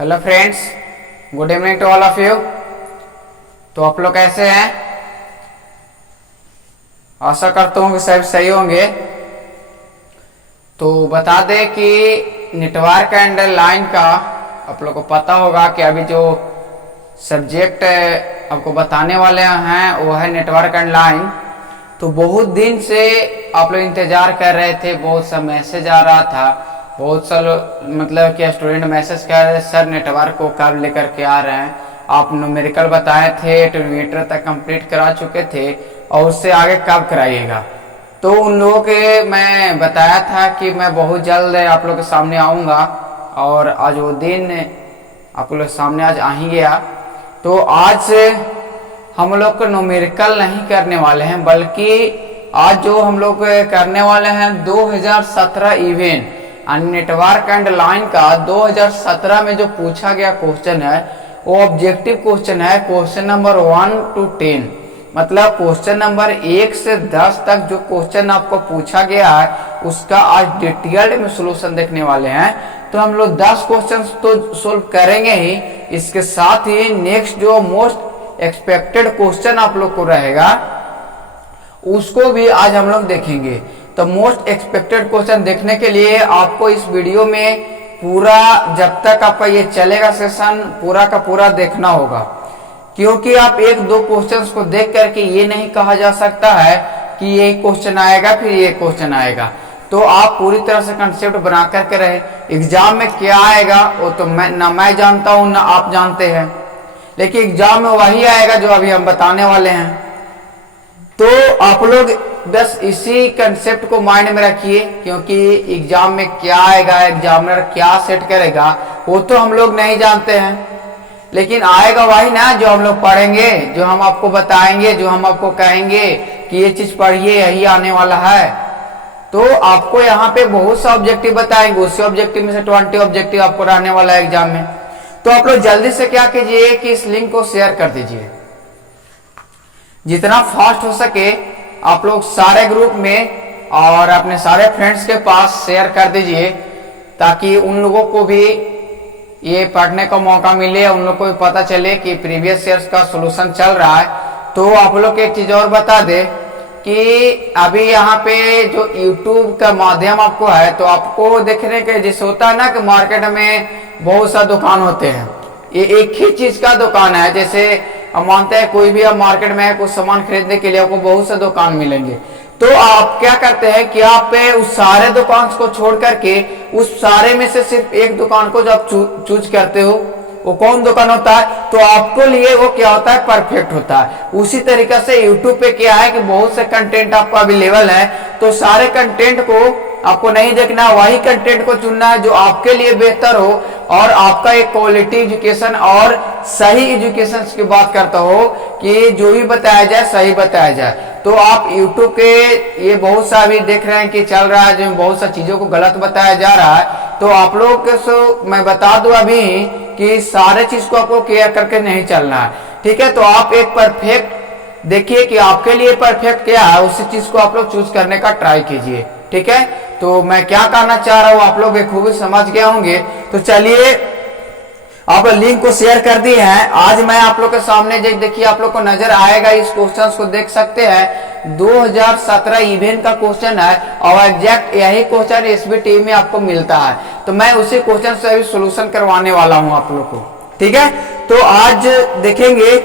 Hello friends, good evening to all of you. तो आप लोग कैसे हैं? आशा करता हूँ कि सब सही होंगे। तो बता दें कि नेटवर्क एंड लाइन का आप लोग को पता होगा कि अभी जो सब्जेक्ट आपको बताने वाले हैं वो है नेटवर्क एंड लाइन। तो बहुत दिन से आप लोग इंतजार कर रहे थे, बहुत सा मैसेज आ रहा था, बहुत सा मतलब कि स्टूडेंट मैसेज कर रहे थे सर नेटवर्क को कब लेकर के आ रहे हैं। आप न्यूमेरिकल बताए थे, इंटरमीडिएट तक कंप्लीट करा चुके थे और उससे आगे कब कराइएगा। तो उन लोगों के मैं बताया था कि मैं बहुत जल्द आप लोग के सामने आऊँगा और आज वो दिन आप लोग के सामने आज आ ही गया। तो आज हम लोग को न्यूमेरिकल नहीं करने वाले हैं, बल्कि आज जो हम लोग करने वाले हैं 2017 इवेंट नेटवर्क एंड लाइन का 2017 में जो पूछा गया क्वेश्चन है वो ऑब्जेक्टिव क्वेश्चन है। क्वेश्चन नंबर 1 to 10, मतलब क्वेश्चन नंबर 1 से 10 तक जो क्वेश्चन आपको पूछा गया है उसका आज डिटेल्ड में सॉल्यूशन देखने वाले हैं। तो हम लोग 10 क्वेश्चन तो सोल्व करेंगे ही, इसके साथ ही नेक्स्ट जो मोस्ट एक्सपेक्टेड क्वेश्चन आप लोग को रहेगा उसको भी आज हम लोग देखेंगे। तो मोस्ट एक्सपेक्टेड क्वेश्चन देखने के लिए आपको इस वीडियो में पूरा, जब तक आपका ये चलेगा सेशन, पूरा का पूरा देखना होगा, क्योंकि आप एक दो क्वेश्चंस को देख करके ये नहीं कहा जा सकता है कि ये क्वेश्चन आएगा फिर ये क्वेश्चन आएगा। तो आप पूरी तरह से कंसेप्ट बना करके रहे। एग्जाम में क्या आएगा वो तो मैं जानता हूँ ना आप जानते हैं, लेकिन एग्जाम में वही आएगा जो अभी हम बताने वाले हैं। तो आप लोग बस इसी कंसेप्ट को माइंड में रखिए, क्योंकि एग्जाम में क्या आएगा, एग्जामिनर क्या सेट करेगा वो तो हम लोग नहीं जानते हैं, लेकिन आएगा वही ना जो हम लोग पढ़ेंगे, जो हम आपको बताएंगे, जो हम आपको कहेंगे कि ये चीज पढ़िए यही आने वाला है। तो आपको यहाँ पे बहुत सा ऑब्जेक्टिव बताएंगे, उसी ऑब्जेक्टिव में से 20 ऑब्जेक्टिव आपको रहने वाला है एग्जाम में। तो आप लोग जल्दी से क्या कीजिए कि इस लिंक को शेयर कर दीजिए, जितना फास्ट हो सके आप लोग सारे ग्रुप में और अपने सारे फ्रेंड्स के पास शेयर कर दीजिए, ताकि उन लोगों को भी ये पढ़ने का मौका मिले, उन लोग को भी पता चले कि प्रीवियस ईयर्स का सॉल्यूशन चल रहा है। तो आप लोग एक चीज और बता दे कि अभी यहाँ पे जो YouTube का माध्यम आपको है, तो आपको देखने के जैसे होता है ना कि मार्केट में बहुत सा दुकान होते हैं, ये एक ही चीज का दुकान है। जैसे हम मानते हैं कोई भी आप मार्केट में है कुछ सामान खरीदने के लिए आपको बहुत से दुकान मिलेंगे, तो आप क्या करते हैं कि आप उस सारे दुकान को छोड़ करके उस सारे में से सिर्फ एक दुकान को जब चूज करते हो, वो कौन दुकान होता है, तो आपको लिए वो क्या होता है, परफेक्ट होता है। उसी तरीके से YouTube पे क्या है कि बहुत से कंटेंट आपको अवेलेबल है, तो सारे कंटेंट को आपको नहीं देखना, वही कंटेंट को चुनना है जो आपके लिए बेहतर हो और आपका एक क्वालिटी एजुकेशन और सही एजुकेशन की बात करता हो कि जो भी बताया जाए सही बताया जाए। तो आप YouTube के ये बहुत सा भी देख रहे हैं कि चल रहा है जो बहुत सा चीजों को गलत बताया जा रहा है, तो आप लोग को मैं बता दूं अभी कि सारे चीज को आपको केयर करके नहीं चलना है, ठीक है। तो आप एक परफेक्ट देखिए कि आपके लिए परफेक्ट क्या है, उसी चीज को आप लोग चूज करने का ट्राई कीजिए, ठीक है। तो मैं क्या करना चाह रहा हूँ आप लोग खूब समझ गए होंगे। तो चलिए आप लिंक को शेयर कर दिए हैं। आज मैं आप लोग के सामने देखिए आप लोग को नजर आएगा, इस क्वेश्चन को देख सकते हैं, 2017 इवेंट का क्वेश्चन है और एग्जैक्ट यही क्वेश्चन एसबीटी में आपको मिलता है। तो मैं उसी क्वेश्चन से अभी सोल्यूशन करवाने वाला हूं आप लोग को, ठीक है। तो आज देखेंगे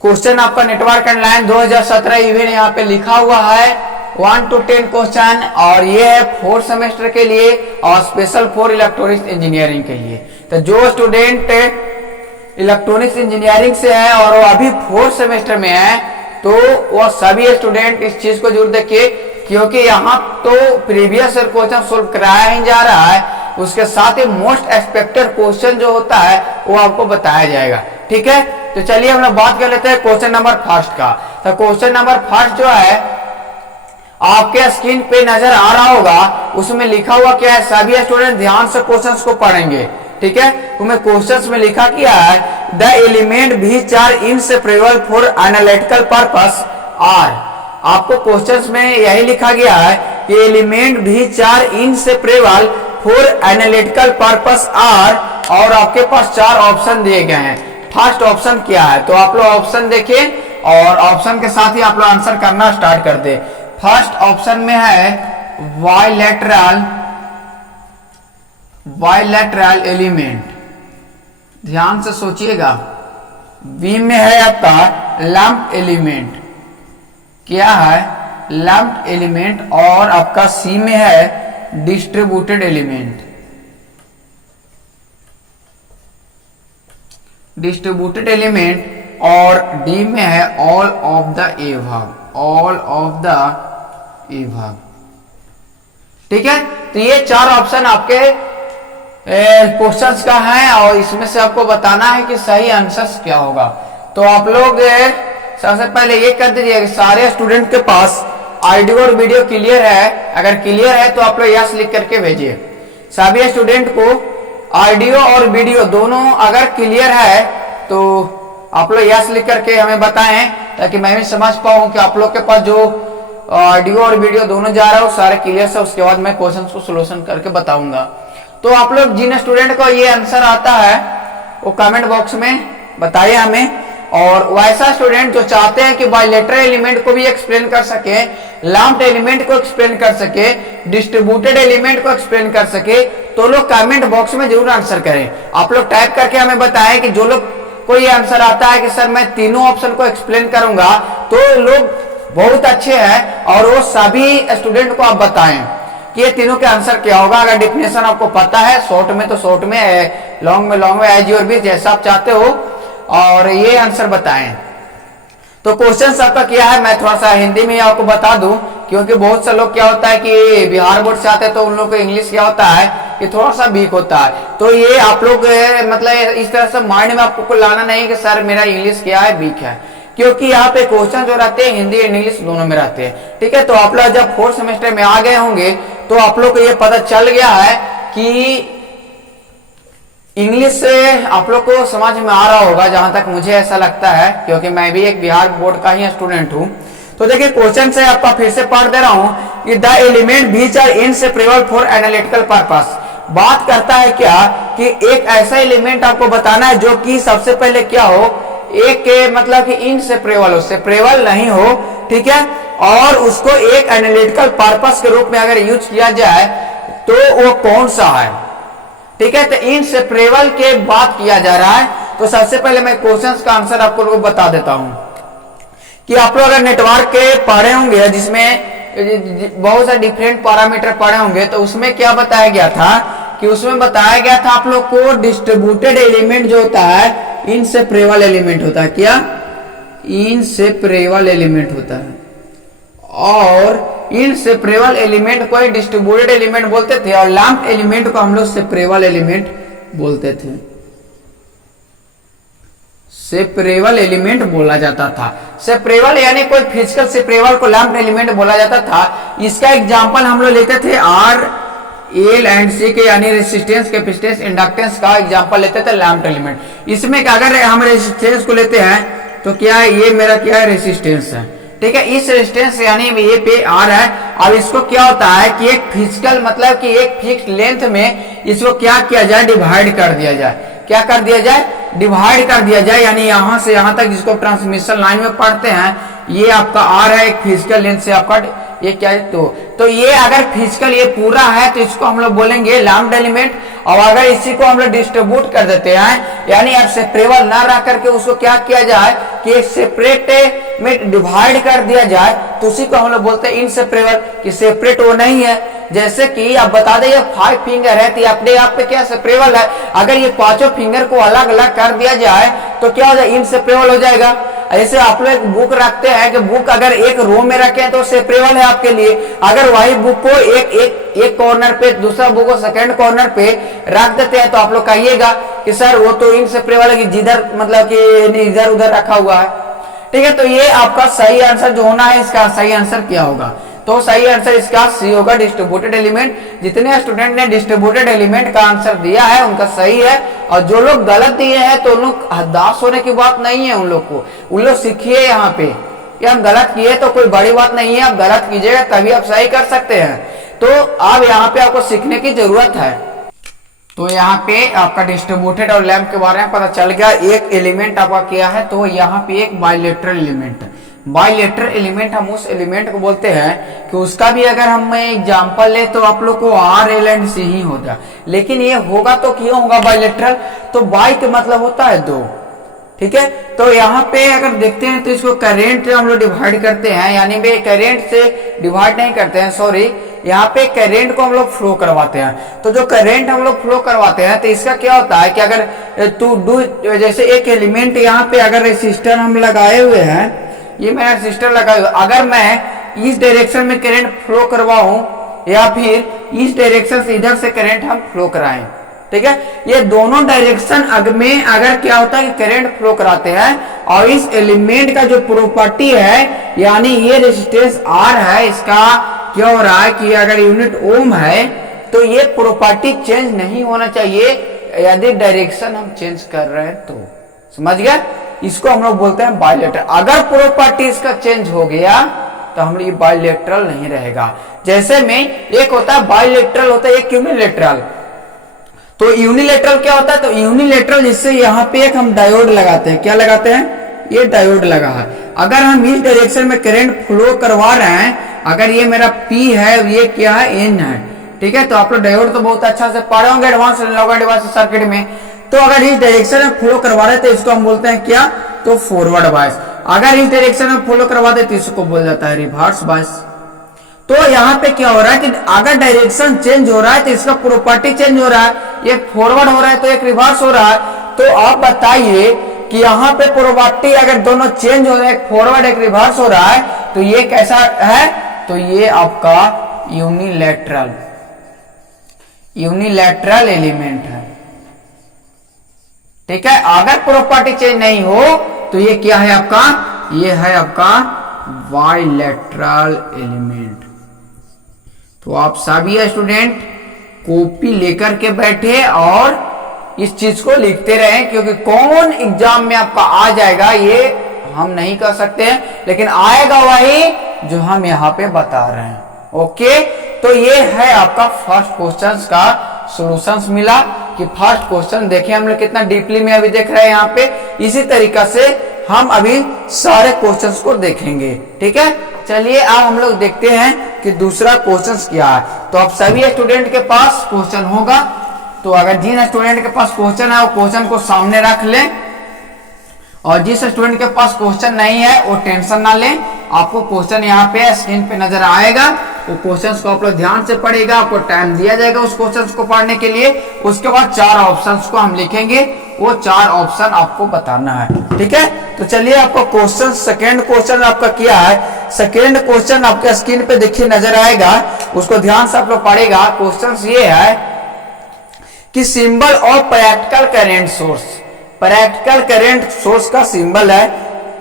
क्वेश्चन आपका नेटवर्क एंड लाइन 2017 इवेंट, यहाँ पे लिखा हुआ है 1 to 10 क्वेश्चन, और ये है 4th सेमेस्टर के लिए और स्पेशल फॉर इलेक्ट्रॉनिक्स इंजीनियरिंग के लिए। तो जो स्टूडेंट इलेक्ट्रॉनिक्स इंजीनियरिंग से है और वो अभी 4th सेमेस्टर में है, तो वो सभी स्टूडेंट इस चीज को जरूर देखिए, क्योंकि यहाँ तो प्रीवियस ईयर क्वेश्चन सोल्व कराया ही जा रहा है, उसके साथ ही मोस्ट एक्सपेक्टेड क्वेश्चन जो होता है वो आपको बताया जाएगा, ठीक है। तो चलिए हम लोग बात कर लेते हैं क्वेश्चन नंबर फर्स्ट का। तो क्वेश्चन नंबर फर्स्ट जो है आपके स्क्रीन पे नजर आ रहा होगा, उसमें लिखा हुआ क्या है, सभी स्टूडेंट ध्यान से क्वेश्चंस को पढ़ेंगे, ठीक है। तुम्हें क्वेश्चंस में लिखा क्या है, the element V4 inseparable for analytical purpose are. आपको क्वेश्चंस में यही लिखा गया है कि element V4 inseparable for analytical purpose are, और आपके पास 4 ऑप्शन दिए गए हैं। फर्स्ट ऑप्शन क्या है, तो आप लोग ऑप्शन देखिए और ऑप्शन के साथ ही आप लोग आंसर करना स्टार्ट कर दे। फर्स्ट ऑप्शन में है बायलैटरल एलिमेंट, ध्यान से सोचिएगा। बी में है आपका लम्प्ड एलिमेंट, क्या है लम्प्ड एलिमेंट, और आपका सी में है डिस्ट्रीब्यूटेड एलिमेंट, और डी में है ऑल ऑफ द एबव। ठीक है, तो ये 4 ऑप्शन आपके क्वेश्चंस का है और इसमें से आपको बताना है कि सही आंसर क्या होगा। तो आप लोग सबसे पहले ये कर दीजिए कि सारे स्टूडेंट के पास ऑडियो और वीडियो क्लियर है। अगर क्लियर है तो आप लोग यस लिख करके भेजिए। सभी स्टूडेंट को ऑडियो और वीडियो दोनों अगर क्लियर है तो आप लोग यस लिख करके हमें बताएं, ताकि मैं भी समझ पाऊं कि आप लोग के पास जो ऑडियो और वीडियो दोनों जा रहा है वो सारे क्लियर से, उसके बाद मैं क्वेश्चन को सोल्यूशन करके बताऊंगा। तो आप लोग जिन स्टूडेंट को ये आंसर आता है वो कमेंट बॉक्स में बताइए हमें। और वैसा स्टूडेंट जो चाहते हैं कि बायलैटरल एलिमेंट को भी एक्सप्लेन कर सके, लम्प्ड एलिमेंट को एक्सप्लेन कर सके, डिस्ट्रीब्यूटेड एलिमेंट को एक्सप्लेन कर सके, तो लोग कमेंट बॉक्स में जरूर आंसर करें। आप लोग टाइप करके हमें बताएं कि जो लोग को ये आंसर आता है कि सर मैं तीनों ऑप्शन को एक्सप्लेन करूंगा, तो लोग बहुत अच्छे हैं। और वो सभी स्टूडेंट को आप बताएं कि ये तीनों के आंसर क्या होगा। अगर डिफिनेशन आपको पता है, शॉर्ट में तो शॉर्ट में, लॉन्ग में एज और भी जैसा आप चाहते हो, और ये आंसर बताएं। तो क्वेश्चन आपका क्या है मैं थोड़ा सा हिंदी में आपको बता दूं, क्योंकि बहुत से लोग क्या होता है कि बिहार बोर्ड से आते हैं तो उन लोग को इंग्लिश क्या होता है कि थोड़ा सा वीक होता है। तो ये आप लोग मतलब इस तरह से माइंड में आपको लाना नहीं कि सर मेरा इंग्लिश क्या है वीक है, क्योंकि यहाँ पे क्वेश्चन जो रहते हैं हिंदी और इंग्लिश दोनों में रहते हैं। ठीक है, तो आप लोग जब 4th सेमेस्टर में आ गए होंगे तो आप लोग को ये पता चल गया है कि इंग्लिश से आप लोग को समझ में आ रहा होगा, जहां तक मुझे ऐसा लगता है, क्योंकि मैं भी एक बिहार बोर्ड का ही स्टूडेंट हूं। तो देखिए क्वेश्चन से आपका फिर से पढ़ दे रहा हूं कि the element which are inseparable for analytical purpose. बात करता है क्या कि एक ऐसा एलिमेंट आपको बताना है जो कि सबसे पहले क्या हो, एक के मतलब कि इनसेपरेबल हो, सेपरेबल नहीं हो। ठीक है, और उसको एक एनालिटिकल पर्पस के रूप में अगर यूज किया जाए तो वो कौन सा है। ठीक है, तो इनसेपरेबल के बात किया जा रहा है। तो सबसे पहले मैं क्वेश्चंस का आंसर आपको लोग बता देता हूं कि आप लोग अगर नेटवर्क के पढ़े होंगे जिसमें बहुत सारे डिफरेंट पैरामीटर पढ़े होंगे, तो उसमें क्या बताया गया था कि उसमें बताया गया था आप लोग को डिस्ट्रीब्यूटेड एलिमेंट जो होता है इनसेपरेबल एलिमेंट होता है। क्या इनसेपरेबल एलिमेंट होता है, और इनसेपरेबल एलिमेंट को डिस्ट्रीब्यूटेड एलिमेंट बोलते थे, और लम्प्ड एलिमेंट को हम लोग सेपरेबल एलिमेंट बोलते थे। सेपरेबल एलिमेंट बोला जाता था। सेपरेबल यानी कोई फिजिकल सेपरेबल को लम्प्ड एलिमेंट बोला जाता था। इसका एग्जांपल हम लोग लेते थे आर, एल एंड सी के, यानी रेजिस्टेंस, कैपेसिटेंस, इंडक्टेंस का एग्जांपल लेते थे लम्प्ड एलिमेंट। इसमें अगर हम रेजिस्टेंस को लेते हैं तो क्या है, ये मेरा क्या है रेजिस्टेंस है। ठीक है, इस रेजिस्टेंस यानी ये पे आर है। अब इसको क्या होता है कि एक फिजिकल मतलब कि एक फिक्स लेंथ में इसको क्या किया जाए, डिवाइड कर दिया जाए। क्या कर दिया जाए, डिवाइड कर दिया जाए, यानी यहां से यहां तक जिसको ट्रांसमिशन लाइन में पढ़ते हैं, ये आपका आर है, एक फिजिकल लेंथ से आपका ये क्या है। तो ये अगर फिजिकल ये पूरा है तो इसको हम लोग बोलेंगे लम्प्ड एलिमेंट। और अगर इसी को हम लोग डिस्ट्रीब्यूट कर देते हैं, यानी अब सेपरेबल ना रख करके उसको क्या किया जाए कि एक सेपरेट में डिवाइड कर दिया जाए, तो उसी को हम लोग बोलते हैं इनसेपरेबल, कि सेपरेट वो नहीं है। जैसे कि आप बता दें ये 5 फिंगर है तो अपने आप पे क्या सेपरेबल है। अगर ये 5 फिंगर को अलग अलग कर दिया जाए तो क्या हो जाए, इनसेपरेबल हो जाएगा। ऐसे आप लोग एक बुक रखते हैं कि बुक अगर एक रो में रखें तो सेपरेबल है आपके लिए। अगर वही बुक को एक कॉर्नर पे, दूसरा बुक को सेकंड कॉर्नर पे रख देते हैं तो आप लोग कहिएगा कि सर वो तो इनसेपरेबल है, कि जिधर मतलब कि इधर उधर रखा हुआ है। ठीक है, तो ये आपका सही आंसर जो होना है, इसका सही आंसर क्या होगा, तो सही आंसर इसका सी होगा, डिस्ट्रीब्यूटेड एलिमेंट। जितने स्टूडेंट ने डिस्ट्रीब्यूटेड एलिमेंट का आंसर दिया है उनका सही है, और जो लोग गलत दिए हैं तो उन लोग हताश होने की बात नहीं है। उन लोग को उन लोग सीखिए यहाँ पे कि हम गलत किए तो कोई बड़ी बात नहीं है, आप गलत कीजिएगा तभी आप सही कर सकते हैं। तो अब यहाँ पे आपको सीखने की जरूरत है। तो यहाँ पे आपका डिस्ट्रीब्यूटेड और लैम्प के बारे में पता चल गया। एक एलिमेंट आपका क्या है, तो यहाँ पे एक बाइलेटरल एलिमेंट है। बाइलेटरल एलिमेंट हम उस एलिमेंट को बोलते हैं कि उसका भी अगर हम एग्जांपल ले तो आप लोग को आर एल एंड सी ही होता है, लेकिन ये होगा तो क्यों होगा बाइलेटरल, तो बाई का मतलब होता है दो, ठीक है। तो यहाँ पे अगर देखते हैं तो इसको करेंट से हम लोग डिवाइड करते हैं, यानी वे करेंट से डिवाइड नहीं करते हैं, सॉरी, यहाँ पे करेंट को हम लोग फ्लो करवाते हैं। तो जो करेंट हम लोग फ्लो करवाते हैं तो इसका क्या होता है कि अगर जैसे एक एलिमेंट यहाँ पे अगर रेसिस्टर हम लगाए हुए हैं, ये मेरा रेसिस्टर लगाए हुए, अगर मैं इस डायरेक्शन में करंट फ्लो करवाऊं या फिर इस डायरेक्शन से इधर से करंट हम फ्लो कराएं, ठीक है, ये दोनों डायरेक्शन में अगर क्या होता है कि करंट फ्लो कराते हैं और इस एलिमेंट का जो प्रॉपर्टी है, यानी ये रेजिस्टेंस आर है, इसका क्या हो रहा है कि अगर यूनिट ओम है तो ये प्रॉपर्टी चेंज नहीं होना चाहिए यदि डायरेक्शन हम चेंज कर रहे हैं तो, समझ गए। इसको हम लोग बोलते हैं बाइलेटरल। अगर प्रॉपर्टी इसका चेंज हो गया तो हम ये बाइलेटरल नहीं रहेगा। जैसे में एक होता है बाइलेटरल, होता है एक यूनिलेटरल। तो यूनिलेटरल क्या होता है, तो यूनिलेटरल जिससे यहाँ पे एक हम डायोड लगाते हैं, क्या लगाते हैं, ये डायोड लगा है। अगर हम इस डायरेक्शन में करंट फ्लो करवा रहे हैं, अगर ये मेरा P है, ये क्या है, N है, ठीक है। तो आप लोग डायोड तो बहुत अच्छा से पढ़े होंगे एडवांस डिवाइस सर्किट में। तो अगर इस डायरेक्शन में फ्लो करवा रहे तो इसको हम बोलते हैं क्या, तो फॉरवर्ड बायस। अगर इस डायरेक्शन में फ्लो करवा दे तो इसको बोल जाता है रिवर्स बायस। तो यहाँ पे क्या हो रहा है कि अगर डायरेक्शन चेंज हो रहा है तो इसका प्रॉपर्टी चेंज हो रहा है, एक फॉरवर्ड हो रहा है तो एक रिवर्स हो रहा है। तो आप बताइए कि यहाँ पे प्रॉपर्टी अगर दोनों चेंज हो रहे हैं, एक फॉरवर्ड एक रिवर्स हो रहा है, तो ये कैसा है, तो ये आपका यूनिलैटरल एलिमेंट है, ठीक है। अगर प्रॉपर्टी चेंज नहीं हो तो ये क्या है आपका, ये है आपका बाइलेटरल एलिमेंट। तो आप सभी स्टूडेंट कॉपी लेकर के बैठे और इस चीज को लिखते रहें, क्योंकि कौन एग्जाम में आपका आ जाएगा ये हम नहीं कर सकते हैं, लेकिन आएगा वही जो हम यहाँ पे बता रहे हैं। ओके, तो ये है आपका फर्स्ट क्वेश्चन का सॉल्यूशंस मिला कि फर्स्ट क्वेश्चन देखिए हम लोग कितना डीपली में अभी देख रहे हैं यहाँ पे। इसी तरीका से हम अभी सारे क्वेश्चंस को देखेंगे, ठीक है। चलिए अब हम लोग देखते हैं कि दूसरा क्वेश्चन क्या है। तो आप सभी स्टूडेंट के पास क्वेश्चन होगा, तो अगर जिन स्टूडेंट के पास क्वेश्चन है वो क्वेश्चन को सामने रख लें, और जिस स्टूडेंट के पास क्वेश्चन नहीं है वो टेंशन ना लें। आपको क्वेश्चन यहाँ पे स्क्रीन पे नजर आएगा, वो क्वेश्चंस को आप लोग ध्यान से पढ़ेगा, आपको टाइम दिया जाएगा उस क्वेश्चंस को पढ़ने के लिए। उसके बाद 4 ऑप्शंस को हम लिखेंगे, वो 4 ऑप्शन आपको बताना है, ठीक है। तो चलिए आपको क्वेश्चन, सेकेंड क्वेश्चन आपका क्या है, सेकेंड क्वेश्चन आपके स्क्रीन पे देखिए नजर आएगा, उसको ध्यान से आप लोग पढ़ेगा। क्वेश्चन ये है कि symbol of practical current source, practical current source का सिंबल है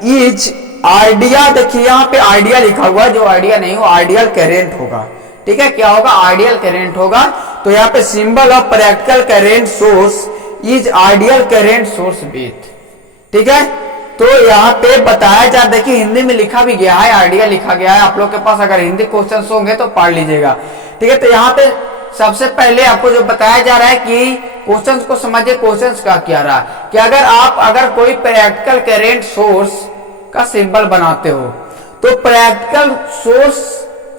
इज आइडिया। देखिए यहाँ पे आइडिया लिखा हुआ है, जो आइडिया नहीं हो आइडियल करेंट होगा, ठीक है। क्या होगा, आइडियल करेंट होगा। तो यहाँ पे symbol of practical current source is ideal current source with, ठीक है। तो यहाँ पे बताया जा, देखिए हिंदी में लिखा भी गया है, आइडिया लिखा गया है। आप लोग के पास अगर हिंदी क्वेश्चन होंगे तो पढ़ लीजिएगा, ठीक है। तो यहाँ पे सबसे पहले आपको जो बताया जा रहा है कि क्वेश्चंस को समझिए, क्वेश्चंस का क्या रहा कि अगर कोई प्रैक्टिकल करेंट सोर्स का सिंबल बनाते हो, तो प्रैक्टिकल सोर्स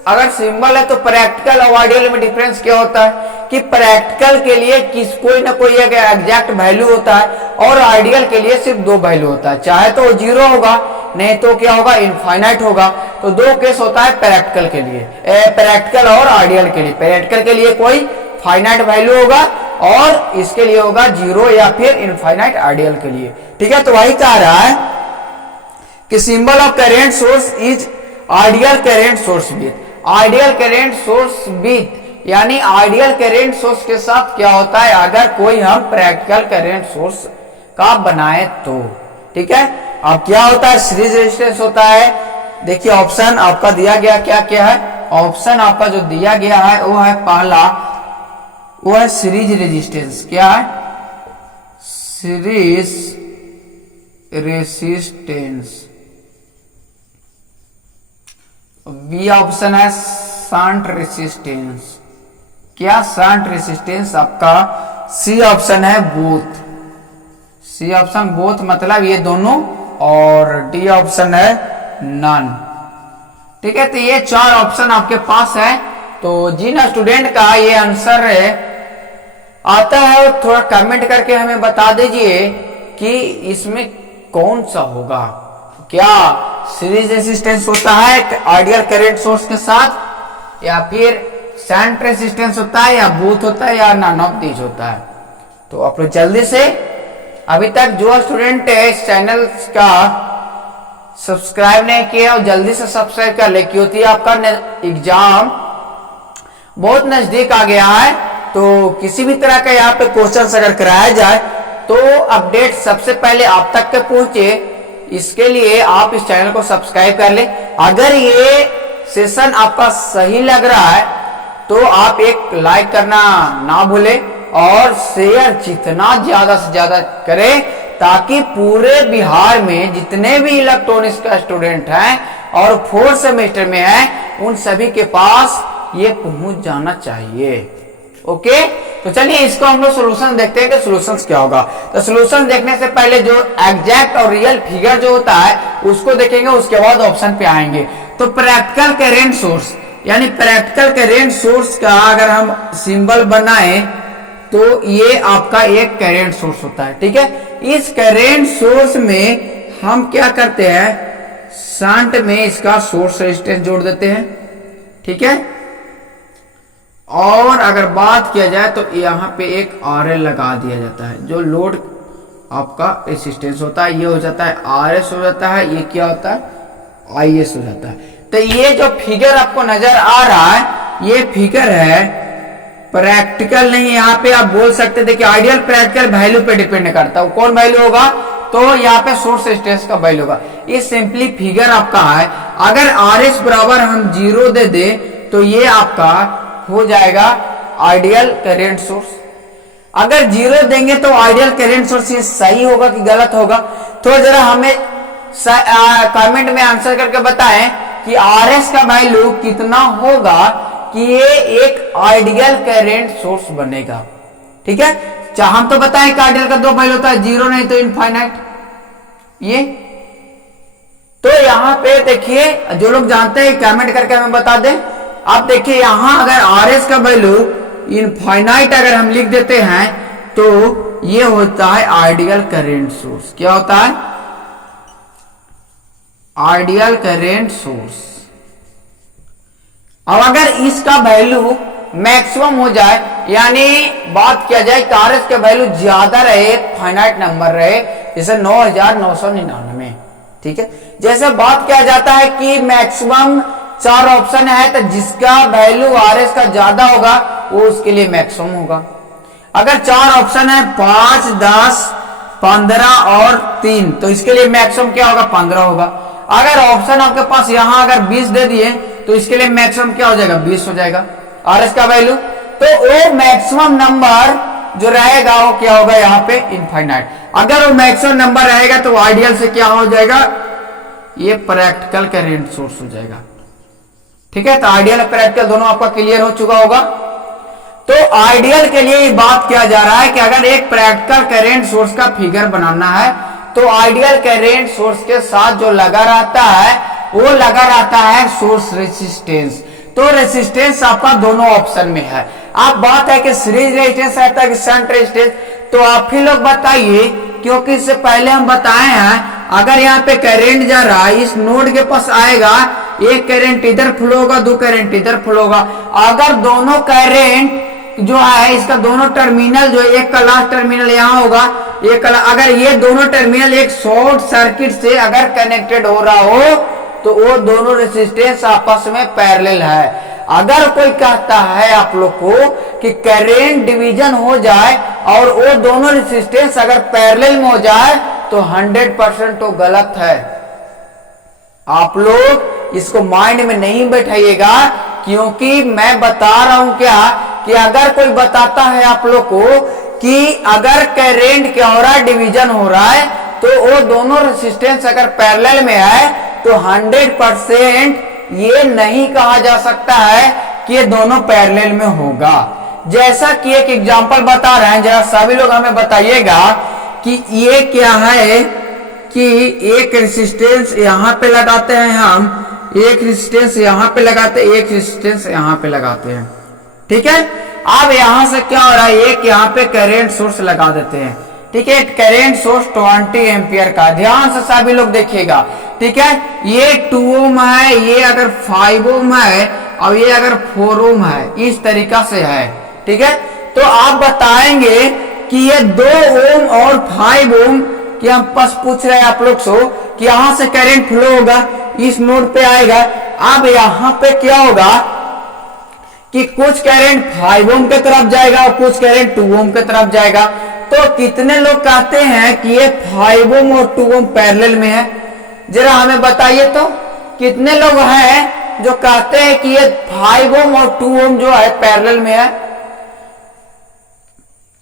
अगर सिंबल है तो प्रैक्टिकल और आइडियल में डिफरेंस क्या होता है कि प्रैक्टिकल के लिए कोई ना कोई एक एग्जैक्ट वैल्यू होता है और आइडियल के लिए सिर्फ 2 वैल्यू होता है, चाहे तो 0 होगा, नहीं तो क्या होगा, इनफाइनाइट होगा। तो 2 केस होता है प्रैक्टिकल के लिए, प्रैक्टिकल और आइडियल के लिए। प्रैक्टिकल के लिए कोई फाइनाइट वैल्यू होगा और इसके लिए होगा 0 या फिर इनफाइनाइट आइडियल के लिए, ठीक है। तो वही कह रहा है कि symbol of current source is ideal current source with, ideal current source with, यानी आइडियल करेंट सोर्स के साथ क्या होता है अगर कोई हम प्रैक्टिकल करेंट सोर्स का बनाए तो, ठीक है। अब क्या होता है, सीरीज रेजिस्टेंस होता है। देखिए ऑप्शन आपका दिया गया क्या क्या है, ऑप्शन आपका जो दिया गया है वो है पहला, वो है सीरीज रेजिस्टेंस। क्या है, सीरीज रेजिस्टेंस। बी ऑप्शन है शंट रेसिस्टेंस। क्या शंट रेसिस्टेंस? आपका सी ऑप्शन है बोथ। सी ऑप्शन बोथ मतलब ये दोनों, और डी ऑप्शन है नन। ठीक है, तो ये 4 ऑप्शन आपके पास है। तो जिन स्टूडेंट का ये आंसर आता है वो थोड़ा कमेंट करके हमें बता दीजिए कि इसमें कौन सा होगा। क्या सीरीज रेसिस्टेंस होता है आइडियल करंट सोर्स के साथ, या फिर शंट रेसिस्टेंस होता है, या बूथ होता है, या नन ऑफ दीज होता है। तो आप लोग जल्दी से, अभी तक जो स्टूडेंट है इस चैनल का सब्सक्राइब नहीं किया और जल्दी से सब्सक्राइब कर ले, क्योंकि आपका एग्जाम बहुत नजदीक आ गया है। तो किसी भी तरह का यहाँ पे क्वेश्चन अगर कराया जाए तो अपडेट सबसे पहले आप तक के पहुंचे, इसके लिए आप इस चैनल को सब्सक्राइब कर ले। अगर ये सेशन आपका सही लग रहा है तो आप एक लाइक करना ना भूलें और शेयर जितना ज्यादा से ज्यादा करें, ताकि पूरे बिहार में जितने भी इलेक्ट्रॉनिक्स का स्टूडेंट हैं और 4th सेमेस्टर में हैं उन सभी के पास ये पहुंच जाना चाहिए। ओके, तो चलिए इसको हम लोग सोल्यूशन देखते हैं कि सोल्यूशन क्या होगा। तो सोल्यूशन देखने से पहले जो एग्जैक्ट और रियल फिगर जो होता है उसको देखेंगे, उसके बाद ऑप्शन पे आएंगे। तो प्रैक्टिकल करंट सोर्स, यानी प्रैक्टिकल करंट सोर्स का अगर हम सिंबल बनाए तो ये आपका एक करंट सोर्स होता है। ठीक है, इस करंट सोर्स में हम क्या करते हैं, शंट में इसका सोर्स रेजिस्टेंस जोड़ देते हैं। ठीक है, और अगर बात किया जाए तो यहाँ पे एक RL लगा दिया जाता है, जो लोड आपका रेसिस्टेंस होता है। ये हो जाता है RS हो जाता है, ये क्या होता है IS हो जाता है। तो ये जो फिगर आपको नजर आ रहा है ये फिगर है प्रैक्टिकल नहीं, यहाँ पे आप बोल सकते थे कि आइडियल प्रैक्टिकल वैल्यू पे डिपेंड करता है। कौन वैल्यू होगा? तो यहाँ पे सोर्स रेजिस्टेंस का वैल्यू होगा। ये सिंपली फिगर आपका है। अगर RS बराबर हम 0 दे दे तो ये आपका हो जाएगा आइडियल करंट सोर्स। अगर 0 देंगे तो आइडियल करंट सोर्स ये सही होगा कि गलत होगा? तो जरा हमें कमेंट में आंसर करके बताएं कि RS का वैल्यू कितना होगा कि ये एक आइडियल करंट सोर्स बनेगा। ठीक है, हम तो बताएं कि आइडियल का 2 वैल्यू होता है, 0 नहीं तो इनफाइनाइट। ये तो यहां पे देखिए, जो लोग जानते हैं कमेंट करके हमें बता दें। आप देखिए यहां अगर RS का वैल्यू इनफाइनाइट अगर हम लिख देते हैं तो ये होता है आइडियल करंट सोर्स। क्या होता है? Ideal current source. अब अगर इसका वैल्यू मैक्सिमम हो जाए, यानी बात किया जाए कि RS का वैल्यू ज्यादा रहे, फाइनाइट नंबर रहे, जैसे 9999। ठीक है, जैसे बात किया जाता है कि मैक्सिमम 4 ऑप्शन है तो जिसका वैल्यू RS का ज्यादा होगा वो उसके लिए मैक्सिमम होगा। अगर 4 ऑप्शन है 5, 10, 15 और 3, तो इसके लिए मैक्सिमम क्या होगा? 15 होगा। अगर ऑप्शन आपके पास यहां अगर 20 दे दिए तो इसके लिए मैक्सिमम क्या हो जाएगा? 20 हो जाएगा RS का वैल्यू। तो वो मैक्सिमम नंबर जो रहेगा वो क्या होगा? यहाँ पे इनफाइनाइट। अगर वो मैक्सिमम नंबर रहेगा तो आइडियल से क्या हो जाएगा? ये प्रैक्टिकल करंट सोर्स हो जाएगा। ठीक है, तो आइडियल और प्रैक्टिकल दोनों आपका क्लियर हो चुका होगा। तो आइडियल के लिए ये बात किया जा रहा है कि अगर एक प्रैक्टिकल करंट सोर्स का फिगर बनाना है तो आइडियल करंट सोर्स के साथ जो लगा रहता है वो लगा रहता है सोर्स रेसिस्टेंस। तो रेसिस्टेंस आपका दोनों ऑप्शन में है। आप बात है कि सीरीज रेजिस्टेंस रहता है कि शंट रेजिस्टेंस, तो आप ही लोग बताइए, क्योंकि इससे पहले हम बताए हैं अगर यहाँ पे करंट जा रहा है, इस नोड के पास आएगा, एक करंट इधर फ्लो होगा, 2 करंट इधर फ्लो होगा। अगर दोनों करंट जो है इसका दोनों टर्मिनल जो एक का लास्ट टर्मिनल यहाँ होगा, एक का, अगर ये दोनों टर्मिनल एक शॉर्ट सर्किट से अगर कनेक्टेड हो रहा हो तो वो दोनों रेसिस्टेंस आपस में पैरेलल है। अगर कोई कहता है आप लोग को कि करंट डिवीजन हो जाए और वो दोनों रेसिस्टेंस अगर पैरेलल में हो जाए तो 100% तो गलत है। आप लोग इसको माइंड में नहीं बैठाइएगा, क्योंकि मैं बता रहा हूं क्या कि अगर कोई बताता है आप लोग को कि अगर करंट क्या हो रहा है, डिवीजन हो रहा है, तो वो दोनों रेसिस्टेंस अगर पैरेलल में है तो 100% ये नहीं कहा जा सकता है कि ये दोनों पैरेलल में होगा। जैसा कि एक एग्जांपल बता रहे हैं, जरा सभी लोग हमें बताइएगा कि ये क्या है कि एक रेजिस्टेंस यहां पे लगाते हैं हम, एक रेजिस्टेंस यहां पे लगाते हैं, एक रेजिस्टेंस यहां पे लगाते हैं। ठीक है, अब यहां से क्या हो रहा है, एक यहां पे करंट सोर्स लगा देते हैं। ठीक है, करंट सोर्स 20 एम्पियर का, ध्यान से सभी लोग देखिएगा। ठीक है, ये 2 ओम है, ये अगर 5 ओम है और ये अगर 4 ओम है, इस तरीका से है। ठीक है, तो आप बताएंगे कि ये 2 ओम और 5 ओम कि हम बस पूछ रहे हैं आप लोग से कि यहां से करंट फ्लो होगा, इस नोड पे आएगा। अब यहां पे क्या होगा कि कुछ करंट 5 ओम की तरफ जाएगा और कुछ करंट 2 ओम की तरफ जाएगा। तो कितने लोग कहते हैं कि ये 5 ओम और 2 ओम पैरेलल में है? जरा हमें बताइए तो कितने लोग हैं जो कहते हैं कि ये 5 ओम और 2 ओम जो है पैरेलल में है?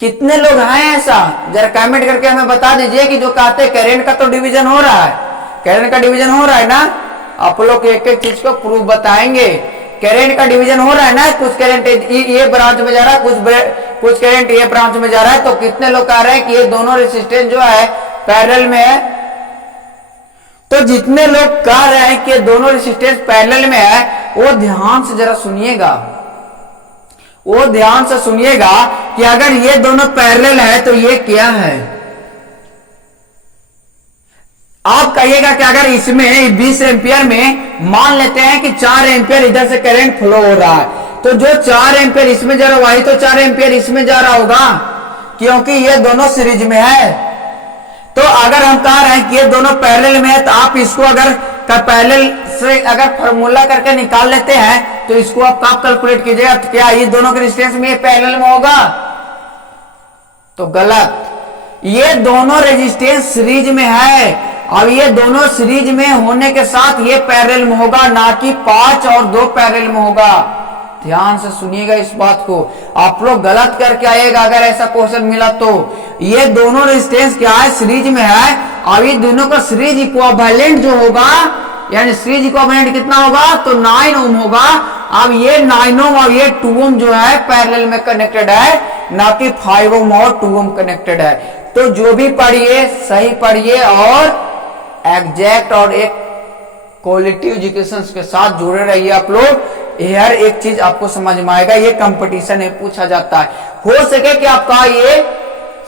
कितने लोग हैं ऐसा? जरा कमेंट करके हमें बता दीजिए कि जो कहते हैं करंट का तो डिवीजन हो रहा है, करंट का डिवीजन हो रहा है ना। आप लोग एक एक चीज को प्रूफ बताएंगे। करंट का डिवीजन हो रहा है ना, कुछ करंट ये ब्रांच में जा रहा है, कुछ करंट ये ब्रांच में जा रहा है। तो कितने लोग कह रहे हैं कि ये दोनों रेजिस्टेंस जो है पैरेलल में है? तो जितने लोग कह रहे हैं कि दोनों रेजिस्टेंस पैरेलल में है, वो ध्यान से जरा सुनिएगा, वो ध्यान से सुनिएगा कि अगर ये दोनों पैरेलल है तो ये क्या है। आप कहिएगा कि अगर इसमें 20 एम्पियर में मान लेते हैं कि 4 एम्पियर इधर से करंट फ्लो हो रहा है, तो जो 4 एम्पियर इसमें जा रहा है वही तो 4 एम्पियर इसमें जा रहा होगा, क्योंकि ये दोनों सीरीज में है। तो अगर हम कह रहे हैं कि ये दोनों पैरेलल में है, तो आप इसको अगर पैरेलल से अगर फॉर्मूला करके निकाल लेते हैं तो इसको आप कब कैलकुलेट कीजिएगा, तो क्या ये दोनों के रेजिस्टेंस में ये पैरेलल में होगा? तो गलत। ये दोनों रेजिस्टेंस सीरीज में है और ये दोनों सीरीज में होने के साथ ये पैरेलल में होगा, ना कि 5 और 2 पैरेलल में होगा। ध्यान से सुनिएगा इस बात को, आप लोग गलत करके आएगा अगर ऐसा क्वेश्चन मिला तो। ये दोनों रेजिस्टेंस क्या है, सीरीज में है और ये दोनों का सीरीज इक्विवेलेंट जो होगा, यानी सीरीज इक्विवेलेंट कितना होगा, तो 9 ओम होगा। अब ये 9 ओम और ये 2 ओम जो है पैरेलल में कनेक्टेड है, ना कि 5 ओम और 2 ओम कनेक्टेड है। तो जो भी पढ़िए सही पढ़िए और एग्जैक्ट और एक क्वालिटी एजुकेशन के साथ जुड़े रहिए आप लोग। हर एक चीज आपको समझ में आएगा, ये कंपटीशन है, पूछा जाता है। हो सके कि आपका ये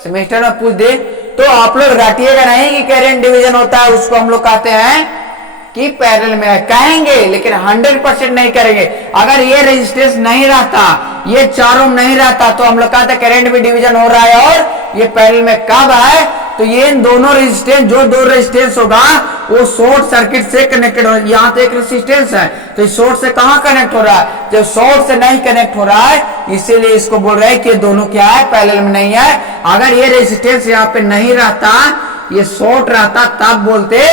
सेमेस्टर में पूछ दे तो आप लोग रटिएगा नहीं कि करंट डिवीजन होता है, उसको हम लोग कहते हैं कि पैरेलल में है, कहेंगे लेकिन 100% नहीं करेंगे। अगर ये रेजिस्टेंस नहीं रहता, ये 4 ओम नहीं रहता, तो हम लोग कहते हैं करंट भी डिवीजन हो रहा है और ये पैरेलल में कब है, तो ये दोनों रेजिस्टेंस, जो 2 रेजिस्टेंस होगा वो शॉर्ट सर्किट से कनेक्टेड हो। यहाँ तो एक रेजिस्टेंस है तो शॉर्ट से कहां कनेक्ट हो रहा है, जब शॉर्ट से नहीं कनेक्ट हो रहा है, इसीलिए इसको बोल रहे हैं कि दोनों क्या है, पैरेलल में नहीं है। अगर ये रेजिस्टेंस यहाँ पे नहीं रहता, ये शॉर्ट रहता, तब बोलते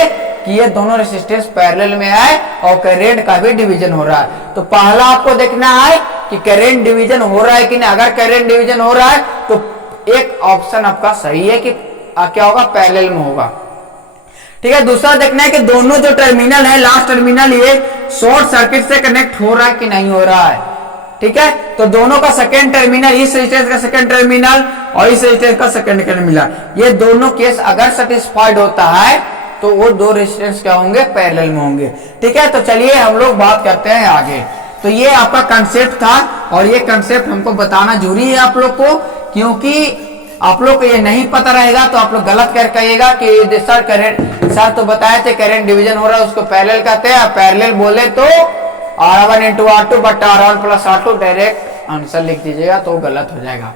कि ये दोनों रेजिस्टेंस पैरेलल में है और करंट का भी डिवीजन हो रहा है। तो पहला आपको देखना है कि करंट डिवीजन हो रहा है कि नहीं। अगर करंट डिवीजन हो रहा है तो एक ऑप्शन आपका सही है कि क्या होगा, पैरेलल में होगा। ठीक है, दूसरा देखना है कि दोनों जो टर्मिनल है, लास्ट टर्मिनल, ये शॉर्ट सर्किट से कनेक्ट हो रहा है कि नहीं हो रहा है। ठीक है, तो दोनों का सेकंड टर्मिनल, इस रेजिस्टेंस का सेकंड टर्मिनल और इस रेजिस्टेंस का सेकंड टर्मिनल, ये दोनों केस अगर सेटिस्फाइड होता है तो वो 2 रेजिस्टेंस क्या होंगे, पैरेलल में होंगे। ठीक है, तो चलिए हम लोग बात करते हैं आगे। तो ये आपका कंसेप्ट था और ये कंसेप्ट हमको बताना जरूरी है आप लोग को, क्योंकि आप लोग को ये नहीं पता रहेगा तो आप लोग गलत कर कहिएगा कि सर करंट, सर तो बताए थे करंट डिवीजन हो रहा है उसको पैरेलल कहते हैं। पैरेलल बोले तो R1 × R2 but R1 + R2 direct answer लिख दीजिएगा, तो गलत हो जाएगा।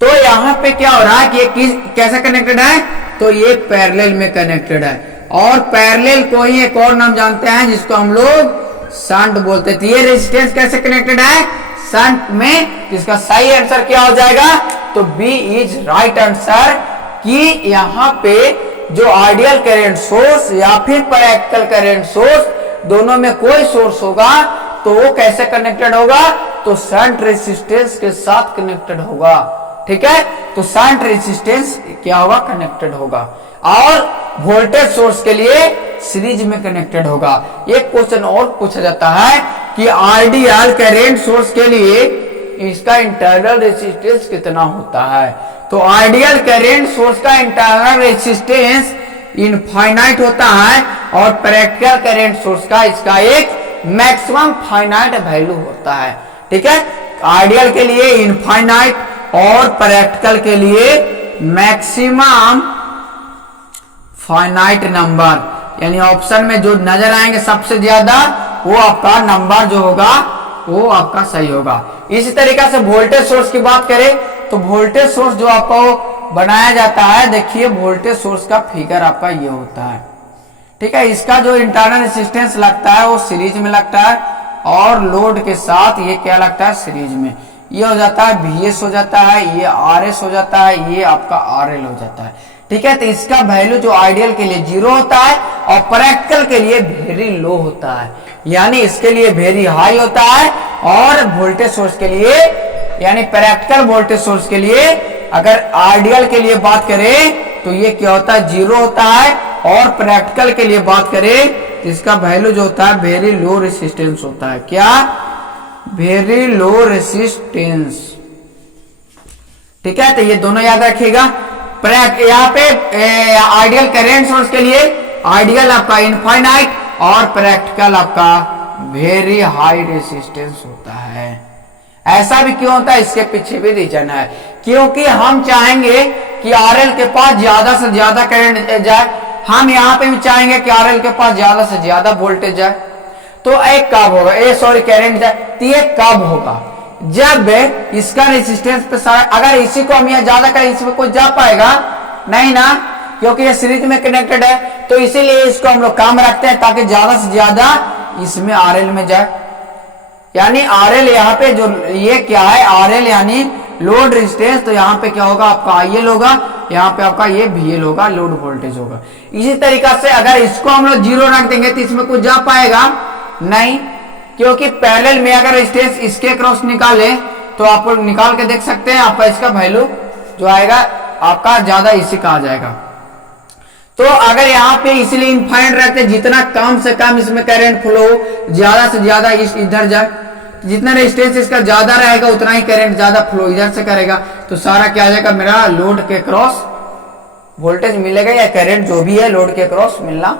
तो यहाँ पे क्या हो रहा है कि ये कैसे कनेक्टेड है, तो ये पैरेलल में कनेक्टेड है। और पैरेलल को ही एक और नाम जानते हैं जिसको हम लोग शंट बोलते थे। ये रेजिस्टेंस कैसे कनेक्टेड है, शंट में। इसका सही आंसर क्या हो जाएगा, तो बी इज राइट आंसर, कि यहाँ पे जो आइडियल करंट सोर्स या फिर प्रैक्टिकल करंट सोर्स, दोनों में कोई सोर्स होगा तो वो कैसे कनेक्टेड होगा, तो शंट रेजिस्टेंस के साथ कनेक्टेड होगा। ठीक है, तो शंट रेजिस्टेंस क्या होगा, कनेक्टेड होगा। और वोल्टेज सोर्स के लिए सीरीज में कनेक्टेड होगा। एक क्वेश्चन और पूछा जाता है कि आइडियल करंट सोर्स के लिए इसका इंटरनल रेजिस्टेंस कितना होता है। तो आइडियल करंट सोर्स का इंटरनल रेजिस्टेंस इनफाइनाइट होता है और प्रैक्टिकल करंट सोर्स का इसका एक मैक्सिमम फाइनाइट वैल्यू होता है। ठीक है, आइडियल के लिए इनफाइनाइट और प्रैक्टिकल के लिए मैक्सिमम फाइनाइट नंबर, यानी ऑप्शन में जो नजर आएंगे सबसे ज्यादा वो आपका नंबर जो होगा वो आपका सही होगा। इसी तरीके से वोल्टेज सोर्स की बात करें तो वोल्टेज सोर्स जो आपको बनाया जाता है, देखिए वोल्टेज सोर्स का फिगर आपका ये होता है। ठीक है, इसका जो इंटरनल रेजिस्टेंस लगता है वो सीरीज में लगता है और लोड के साथ ये क्या लगता है, सीरीज में। ये हो जाता है VS हो जाता है, ये RS हो जाता है, ये आपका RL हो जाता है। ठीक है, तो इसका वैल्यू जो आइडियल के लिए 0 होता है और प्रैक्टिकल के लिए वेरी लो होता है, यानी इसके लिए वेरी हाई होता है। और वोल्टेज सोर्स के लिए यानी प्रैक्टिकल वोल्टेज सोर्स के लिए अगर आइडियल के लिए बात करें तो ये क्या होता है, 0 होता है। और प्रैक्टिकल के लिए बात करें तो इसका वैल्यू जो होता है वेरी लो रेसिस्टेंस होता है। क्या, वेरी लो रेसिस्टेंस। ठीक है, तो ये दोनों याद रखिएगा। यहाँ पे आइडियल करंट सोर्स के लिए आइडियल आपका इनफाइनाइट और प्रैक्टिकल आपका वेरी हाई रेसिस्टेंस होता है। ऐसा भी क्यों होता है, इसके पीछे भी रीजन है, क्योंकि हम चाहेंगे कि RL के पास ज्यादा से ज्यादा करंट जाए, हम यहाँ पे भी चाहेंगे कि RL के पास ज्यादा से ज्यादा वोल्टेज जाए। तो एक कब होगा, करंट जाए, तो ये कब होगा, जब इसका रेजिस्टेंस पे सारा, अगर इसी को हम यहाँ ज्यादा करें इसमें कोई जा पाएगा नहीं ना, क्योंकि ये सीरीज में कनेक्टेड है। तो इसीलिए इसको हम लोग काम रखते हैं ताकि ज्यादा से ज्यादा इसमें RL में जाए। यानी RL यहाँ पे जो ये क्या है, RL यानी लोड रेजिस्टेंस, तो यहाँ पे क्या होगा आपका IL होगा, यहाँ पे आपका ये VL होगा, लोड वोल्टेज होगा। इसी तरीका से अगर इसको हम लोग 0 रख देंगे तो इसमें कुछ जा पाएगा नहीं, क्योंकि पैरेलल में अगर रेजिस्टेंस इसके क्रॉस निकाले तो आप लोग निकाल के देख सकते हैं, आपका इसका वैल्यू जो आएगा आपका ज्यादा इसी का आ जाएगा। तो अगर यहाँ पे इसलिए इनफाइनाइट रखते जितना कम से कम इसमें करंट फ्लो ज्यादा से ज्यादा इधर जाए, जितना रेजिस्टेंस इसका ज्यादा रहेगा उतना ही करंट ज्यादा फ्लो इधर से करेगा, तो सारा क्या आ जाएगा, मेरा लोड के क्रॉस वोल्टेज मिलेगा या करंट जो भी है लोड के क्रॉस मिलना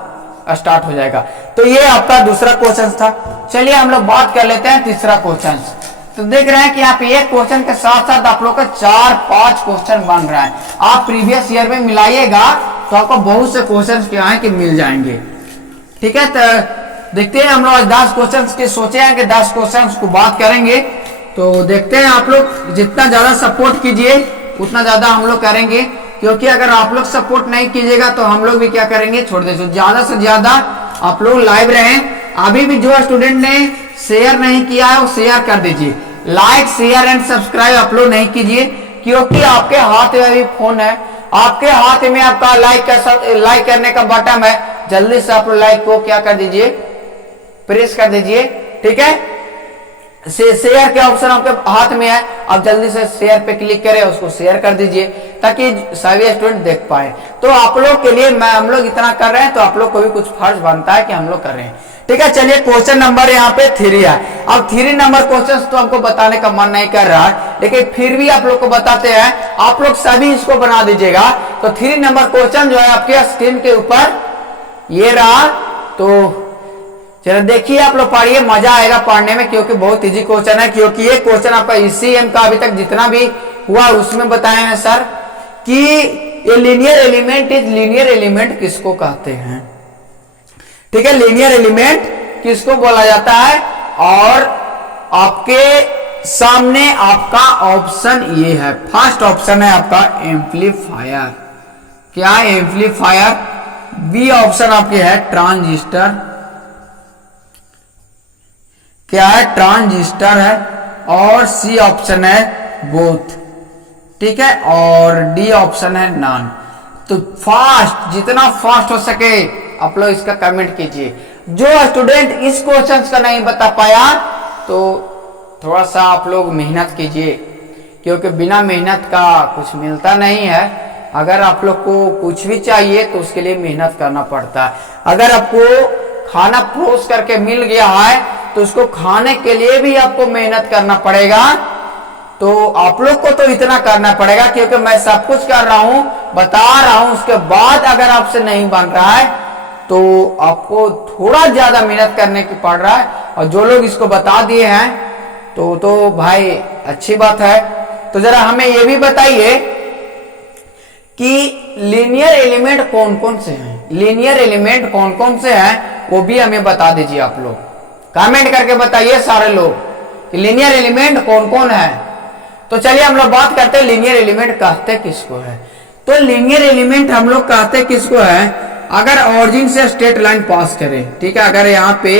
स्टार्ट हो जाएगा। तो ये आपका दूसरा क्वेश्चन था। चलिए हम लोग बात कर लेते हैं तीसरा क्वेश्चन। तो देख रहे हैं कि आप एक क्वेश्चन के साथ साथ आप लोग का 4-5 क्वेश्चन बन रहा है। आप प्रीवियस ईयर में मिलाइएगा तो आपको बहुत से क्वेश्चन क्या है कि मिल जाएंगे। ठीक है, तो देखते हैं हम लोग आज 10 क्वेश्चन के सोचे हैं कि 10 क्वेश्चन को बात करेंगे। तो देखते हैं, आप लोग जितना ज्यादा सपोर्ट कीजिए उतना ज्यादा हम लोग करेंगे, क्योंकि अगर आप लोग सपोर्ट नहीं कीजिएगा तो हम लोग भी क्या करेंगे, छोड़ देंगे। ज्यादा से ज्यादा आप लोग लाइव रहें। अभी भी जो स्टूडेंट ने शेयर नहीं किया है वो शेयर कर दीजिए, लाइक शेयर एंड सब्सक्राइब आप लोग नहीं कीजिए, क्योंकि आपके हाथ में अभी फोन है, आपके हाथ में आपका लाइक करने का बटन है, जल्दी से आप लोग लाइक को क्या कर दीजिए, प्रेस कर दीजिए। ठीक है, शेयर के ऑप्शन आपके हाथ में है, आप जल्दी से शेयर पे क्लिक करें, उसको शेयर कर दीजिए ताकि सभी स्टूडेंट देख पाए। तो आप लोग के लिए हम लोग इतना कर रहे हैं तो आप लोग को भी कुछ फर्ज बनता है कि हम लोग कर रहे हैं। ठीक है, चलिए क्वेश्चन नंबर यहाँ पे 3 है। अब 3 नंबर क्वेश्चन तो हमको बताने का मन नहीं कर रहा है, लेकिन फिर भी आप लोग को बताते हैं, आप लोग सभी इसको बना दीजिएगा। तो 3 नंबर क्वेश्चन जो है आपके स्क्रीन के ऊपर ये रहा। तो चलो देखिए, आप लोग पढ़िए, मजा आएगा पढ़ने में, क्योंकि बहुत इजी क्वेश्चन है। क्योंकि ये क्वेश्चन आपका ECM का अभी तक जितना भी हुआ उसमें बताए हैं सर कि ये लीनियर एलिमेंट किसको कहते हैं। ठीक है, लीनियर एलिमेंट किसको बोला जाता है, और आपके सामने आपका ऑप्शन ये है, फर्स्ट ऑप्शन है आपका एम्पलीफायर। क्या है एम्पलीफायर? बी ऑप्शन आपके है ट्रांजिस्टर। क्या है? ट्रांजिस्टर है। और सी ऑप्शन है बोथ। ठीक है, और डी ऑप्शन है नॉन। तो फास्ट, जितना फास्ट हो सके आप लोग इसका कमेंट कीजिए। जो स्टूडेंट इस क्वेश्चन का नहीं बता पाया तो थोड़ा सा आप लोग मेहनत कीजिए, क्योंकि बिना मेहनत का कुछ मिलता नहीं है। अगर आप लोग को कुछ भी चाहिए तो उसके लिए मेहनत करना पड़ता है। अगर आपको खाना परोस करके मिल गया है तो उसको खाने के लिए भी आपको मेहनत करना पड़ेगा। तो आप लोग को तो इतना करना पड़ेगा, क्योंकि मैं सब कुछ कर रहा हूं, बता रहा हूं, उसके बाद अगर आपसे नहीं बन रहा है तो आपको थोड़ा ज्यादा मेहनत करने की पड़ रहा है। और जो लोग इसको बता दिए हैं तो भाई अच्छी बात है। तो जरा हमें यह भी बताइए कि लीनियर एलिमेंट कौन कौन से हैं, लीनियर एलिमेंट कौन कौन से हैं वो भी हमें बता दीजिए। आप लोग कमेंट करके बताइए सारे लोग कि लीनियर एलिमेंट कौन कौन है। तो चलिए हम लोग बात करते हैं लीनियर एलिमेंट कहते किसको है। तो लीनियर एलिमेंट हम लोग कहते किसको है, अगर ऑरिजिन से स्ट्रेट लाइन पास करें, ठीक है, अगर यहाँ पे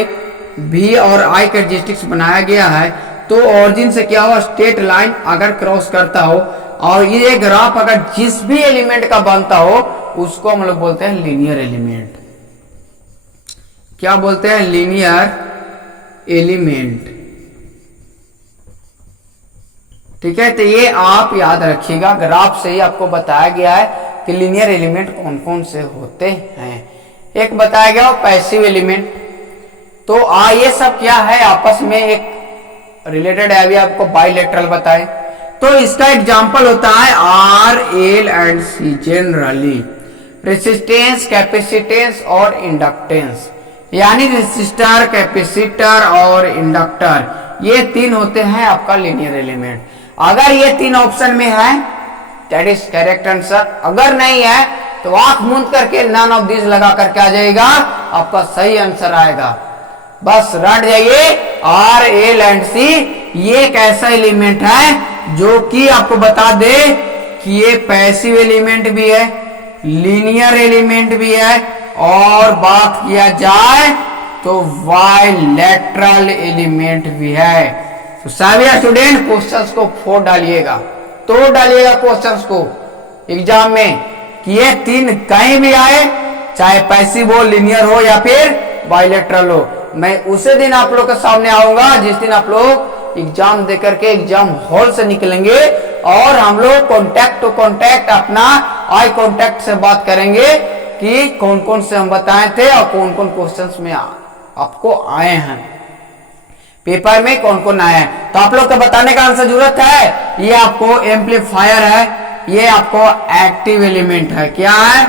V और I कैरेक्टरिस्टिक्स बनाया गया है तो ऑरिजिन से क्या हुआ, स्ट्रेट लाइन अगर क्रॉस करता हो और ये ग्राफ अगर जिस भी एलिमेंट का बनता हो उसको हम लोग बोलते हैं लीनियर एलिमेंट। क्या बोलते हैं, लीनियर एलिमेंट। ठीक है, तो ये आप याद रखिएगा, ग्राफ से ही आपको बताया गया है कि लीनियर एलिमेंट कौन कौन से होते हैं। एक बताया गया पैसिव एलिमेंट। तो ये सब क्या है, आपस में एक रिलेटेड है, अभी आपको बाइलेटरल बताए। तो इसका एग्जांपल होता है R, L and C। Generally resistance, capacitance और इंडक्टेंस, यानी रेसिस्टर, कैपेसिटर और इंडक्टर, ये तीन होते हैं आपका लीनियर एलिमेंट। अगर ये तीन ऑप्शन में है दैट इज करेक्ट आंसर, अगर नहीं है तो आंख मूंद करके नन ऑफ दिस लगा करके आ जाएगा, आपका सही आंसर आएगा। बस रट जाइए, R, L एंड C ये एक ऐसा एलिमेंट है जो कि आपको बता दे कि ये पैसिव एलिमेंट भी है, लीनियर एलिमेंट भी है, और बात किया जाए तो बाइलेटरल एलिमेंट भी है। तो सभी स्टूडेंट क्वेश्चंस को फोड़ डालिएगा, तोड़ डालिएगा क्वेश्चंस को एग्जाम में कि ये तीन कहीं भी आए, चाहे पैसिव हो, लीनियर हो या फिर बाइलेटरल हो। मैं उसे दिन आप लोग के सामने आऊंगा जिस दिन आप लोग एग्जाम देकर के एग्जाम हॉल से निकलेंगे और हम लोग कॉन्टैक्ट टू कॉन्टैक्ट अपना आई कॉन्टैक्ट से बात करेंगे कि कौन कौन से हम बताए थे और कौन कौन क्वेश्चंस में आपको आए हैं, पेपर में कौन कौन आए हैं। तो आप लोग को बताने का आंसर जरूरत है। ये आपको एम्पलीफायर है, ये आपको एक्टिव एलिमेंट है। क्या है,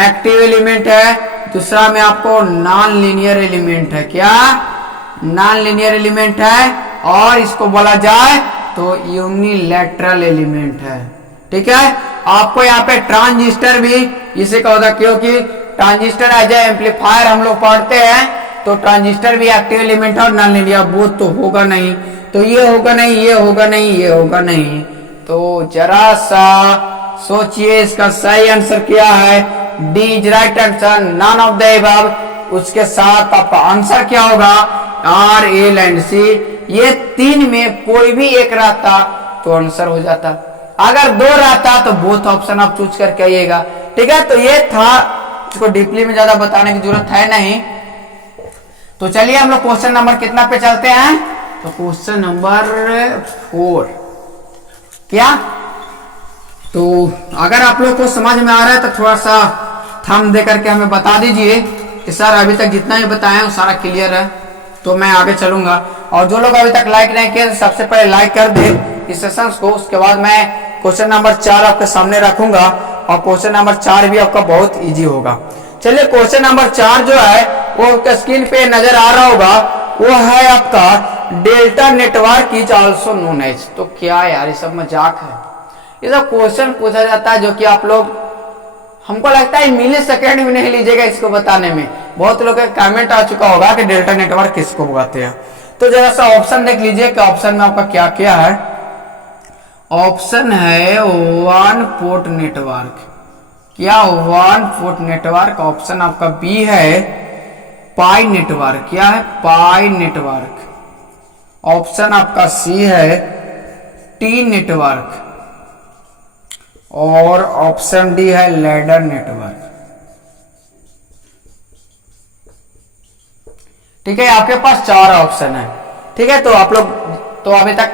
एक्टिव एलिमेंट है। दूसरा में आपको नॉन लीनियर एलिमेंट है। क्या, नॉन लीनियर एलिमेंट है। और इसको बोला जाए तो यूनिलैटरल एलिमेंट है। ठीक है, आपको यहाँ पे ट्रांजिस्टर भी इसे कहा होता, क्योंकि ट्रांजिस्टर एज ए एम्पलीफायर हम लोग पढ़ते हैं, तो ट्रांजिस्टर भी एक्टिव एलिमेंट है और नॉन लीनियर। वो तो होगा नहीं, तो ये होगा नहीं, ये होगा नहीं, ये होगा नहीं। तो जरा सा सोचिए, इसका सही आंसर क्या है। D is right answer, none of the above. उसके साथ आपका आंसर क्या होगा, आर, एल एंड सी। ये तीन में कोई भी एक रहता तो आंसर हो जाता, अगर दो रहता तो बोथ ऑप्शन आप चूज करके आइएगा। ठीक है, तो ये था, इसको डीपली में ज्यादा बताने की जरूरत है नहीं। तो चलिए हम लोग क्वेश्चन नंबर कितना पे चलते हैं, तो क्वेश्चन नंबर 4। क्या, तो अगर आप लोग को समझ में आ रहा है तो थोड़ा सा थंब दे करके हमें बता दीजिए कि सर अभी तक जितना भी बताया है वो सारा क्लियर है, तो मैं आगे चलूंगा। और जो लोग अभी तक लाइक नहीं किए तो सबसे पहले लाइक कर दे इस सेशन को। उसके बाद मैं क्वेश्चन नंबर 4 आपके सामने रखूंगा और क्वेश्चन नंबर 4 भी आपका बहुत इजी होगा। चलिए क्वेश्चन नंबर 4 जो है वो आपका स्क्रीन पे नजर आ रहा होगा, वो है आपका delta network is also known as. तो क्या यार, ये सब मजाक है, ये सब क्वेश्चन पूछा जाता है जो कि आप लोग, हमको लगता है मिली सेकेंड भी नहीं लीजिएगा इसको बताने में। बहुत लोग का कमेंट आ चुका होगा कि डेल्टा नेटवर्क किसको बताते हैं। तो जरा सा ऑप्शन देख लीजिए कि ऑप्शन में आपका क्या क्या है। ऑप्शन है वन पोर्ट नेटवर्क। क्या, वन पोर्ट नेटवर्क। ऑप्शन आपका बी है पाई नेटवर्क। क्या है, पाई नेटवर्क। ऑप्शन आपका सी है टी नेटवर्क और ऑप्शन डी है लैडर नेटवर्क। ठीक है, आपके पास 4 ऑप्शन है। ठीक है, तो आप लोग तो अभी तक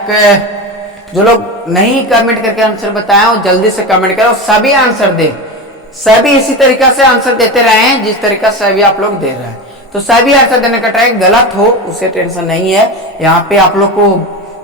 जो लोग नहीं कमेंट करके आंसर बताए वो जल्दी से कमेंट करें और सभी आंसर दें, सभी इसी तरीका से आंसर देते रहे हैं जिस तरीका से सभी आप लोग दे रहे हैं। तो सभी आंसर देने का ट्राई, गलत हो उसे टेंशन नहीं है, यहाँ पे आप लोग को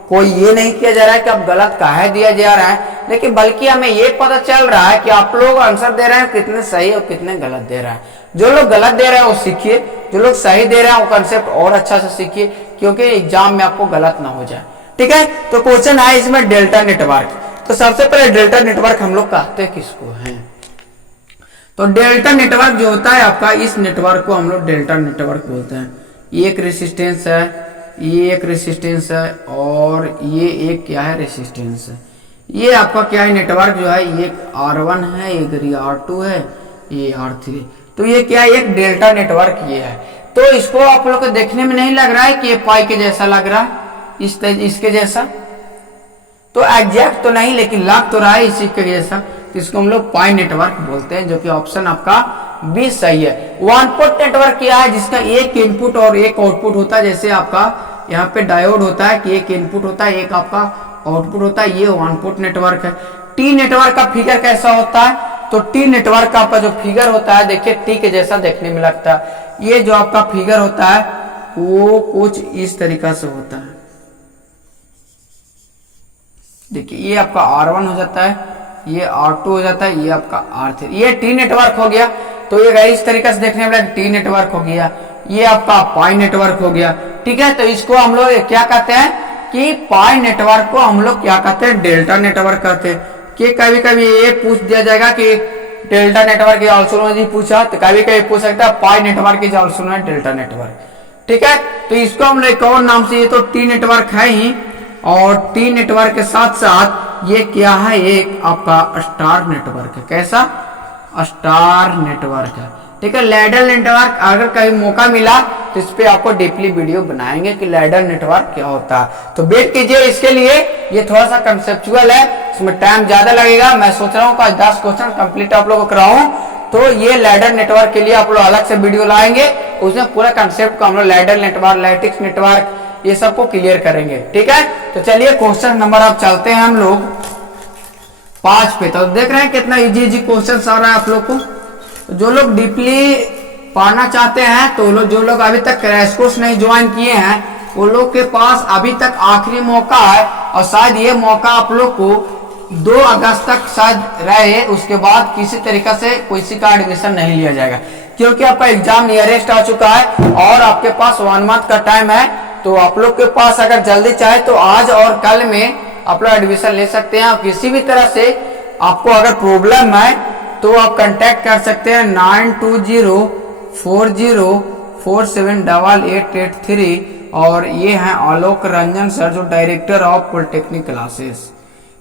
कोई ये नहीं किया जा रहा है कि आप गलत काहे दिया जा रहा है, लेकिन बल्कि हमें ये पता चल रहा है कि आप लोग आंसर दे रहे हैं कितने सही और कितने गलत दे रहे हैं। जो लोग गलत दे रहे हैं वो सीखिए, जो लोग सही दे रहे हैं वो कंसेप्ट और अच्छा से सीखिए, क्योंकि एग्जाम में आपको गलत ना हो जाए। ठीक है, तो क्वेश्चन है इसमें डेल्टा नेटवर्क। तो सबसे पहले डेल्टा नेटवर्क हम लोग कहते किसको हैं? तो डेल्टा नेटवर्क जो होता है आपका, इस नेटवर्क को हम लोग डेल्टा नेटवर्क बोलते हैं। ये एक रेसिस्टेंस है, ये एक रेसिस्टेंस है और ये एक क्या है, रेसिस्टेंस है। ये आपका क्या है, नेटवर्क जो है, ये R1 है, एक R2 है, ये R3। तो ये क्या है, एक डेल्टा नेटवर्क ये है। तो इसको आप लोग को देखने में नहीं लग रहा है कि ये पाई के जैसा लग रहा है, इसके जैसा, तो एग्जैक्ट तो नहीं लेकिन लग तो रहा है इसी के जैसा, तो इसको हम लोग पाई नेटवर्क बोलते हैं, जो कि ऑप्शन आपका बी सही है। वन पोर्ट नेटवर्क क्या है, जिसका एक इनपुट और एक आउटपुट होता है। जैसे आपका यहाँ पे डायोड होता है कि एक इनपुट होता है, एक आपका आउटपुट होता है, ये वन पोर्ट नेटवर्क है। टी नेटवर्क का फिगर कैसा होता है? तो टी नेटवर्क का आपका जो फिगर होता है, देखिए टी के जैसा देखने में लगता है। ये जो आपका फिगर होता है वो कुछ इस तरीका से होता है। देखिए ये आपका R1 हो जाता है, ये R2 हो जाता है, ये आपका R3, ये टी नेटवर्क हो गया। तो ये इस तरीके से देखने में लगा टी नेटवर्क हो गया, ये आपका पाई नेटवर्क हो गया। ठीक है, तो इसको हम लोग क्या कहते हैं कि पाई नेटवर्क को हम लोग क्या कहते हैं, डेल्टा नेटवर्क कहते हैं। कि कभी कभी ये पूछ दिया जाएगा कि delta network is also known, पूछा तो कभी कभी पूछ सकता है pi network is also known delta network. ठीक है, तो इसको हम लोग एक और नाम से, ये तो टी नेटवर्क है ही, और टी नेटवर्क के साथ साथ ये क्या है, एक आपका स्टार नेटवर्क है। कैसा? स्टार नेटवर्क है। ठीक है, लैडर नेटवर्क अगर कहीं मौका मिला तो इस पे आपको डीपली वीडियो बनाएंगे कि लैडर नेटवर्क क्या होता है। तो वेट कीजिए इसके लिए, ये थोड़ा सा कंसेप्चुअल है, इसमें टाइम ज्यादा लगेगा। मैं सोच रहा हूँ 10 क्वेश्चन कंप्लीट आप लोगों को कराऊं, तो ये लैडर नेटवर्क के लिए आप लोग अलग से वीडियो लाएंगे, उसमें पूरा कंसेप्ट को हम लोग लैडर नेटवर्क, लैटिक्स नेटवर्क, ये सबको क्लियर करेंगे। ठीक है, तो चलिए क्वेश्चन नंबर अब चलते हैं हम लोग 5 पे। तो देख रहे हैं कितना इजी क्वेश्चन आ रहा है आप लोग को। तो जो लोग डीपली पढ़ना चाहते हैं, तो जो लोग अभी तक क्रैश कोर्स नहीं ज्वाइन किए हैं, वो लोग के पास अभी तक आखिरी मौका है, और शायद ये मौका आप लोग को 2 अगस्त तक शायद रहे, उसके बाद किसी तरीके से किसी का एडमिशन नहीं लिया जाएगा, क्योंकि आपका एग्जाम नियरेस्ट आ चुका है और आपके पास 1 मंथ का टाइम है। तो आप लोग के पास अगर जल्दी चाहे तो आज और कल में आप लोग एडमिशन ले सकते हैं। और किसी भी तरह से आपको अगर प्रॉब्लम है तो आप कांटेक्ट कर सकते हैं 9204047883। और ये हैं आलोक रंजन सर, जो डायरेक्टर ऑफ पॉलिटेक्निक क्लासेस।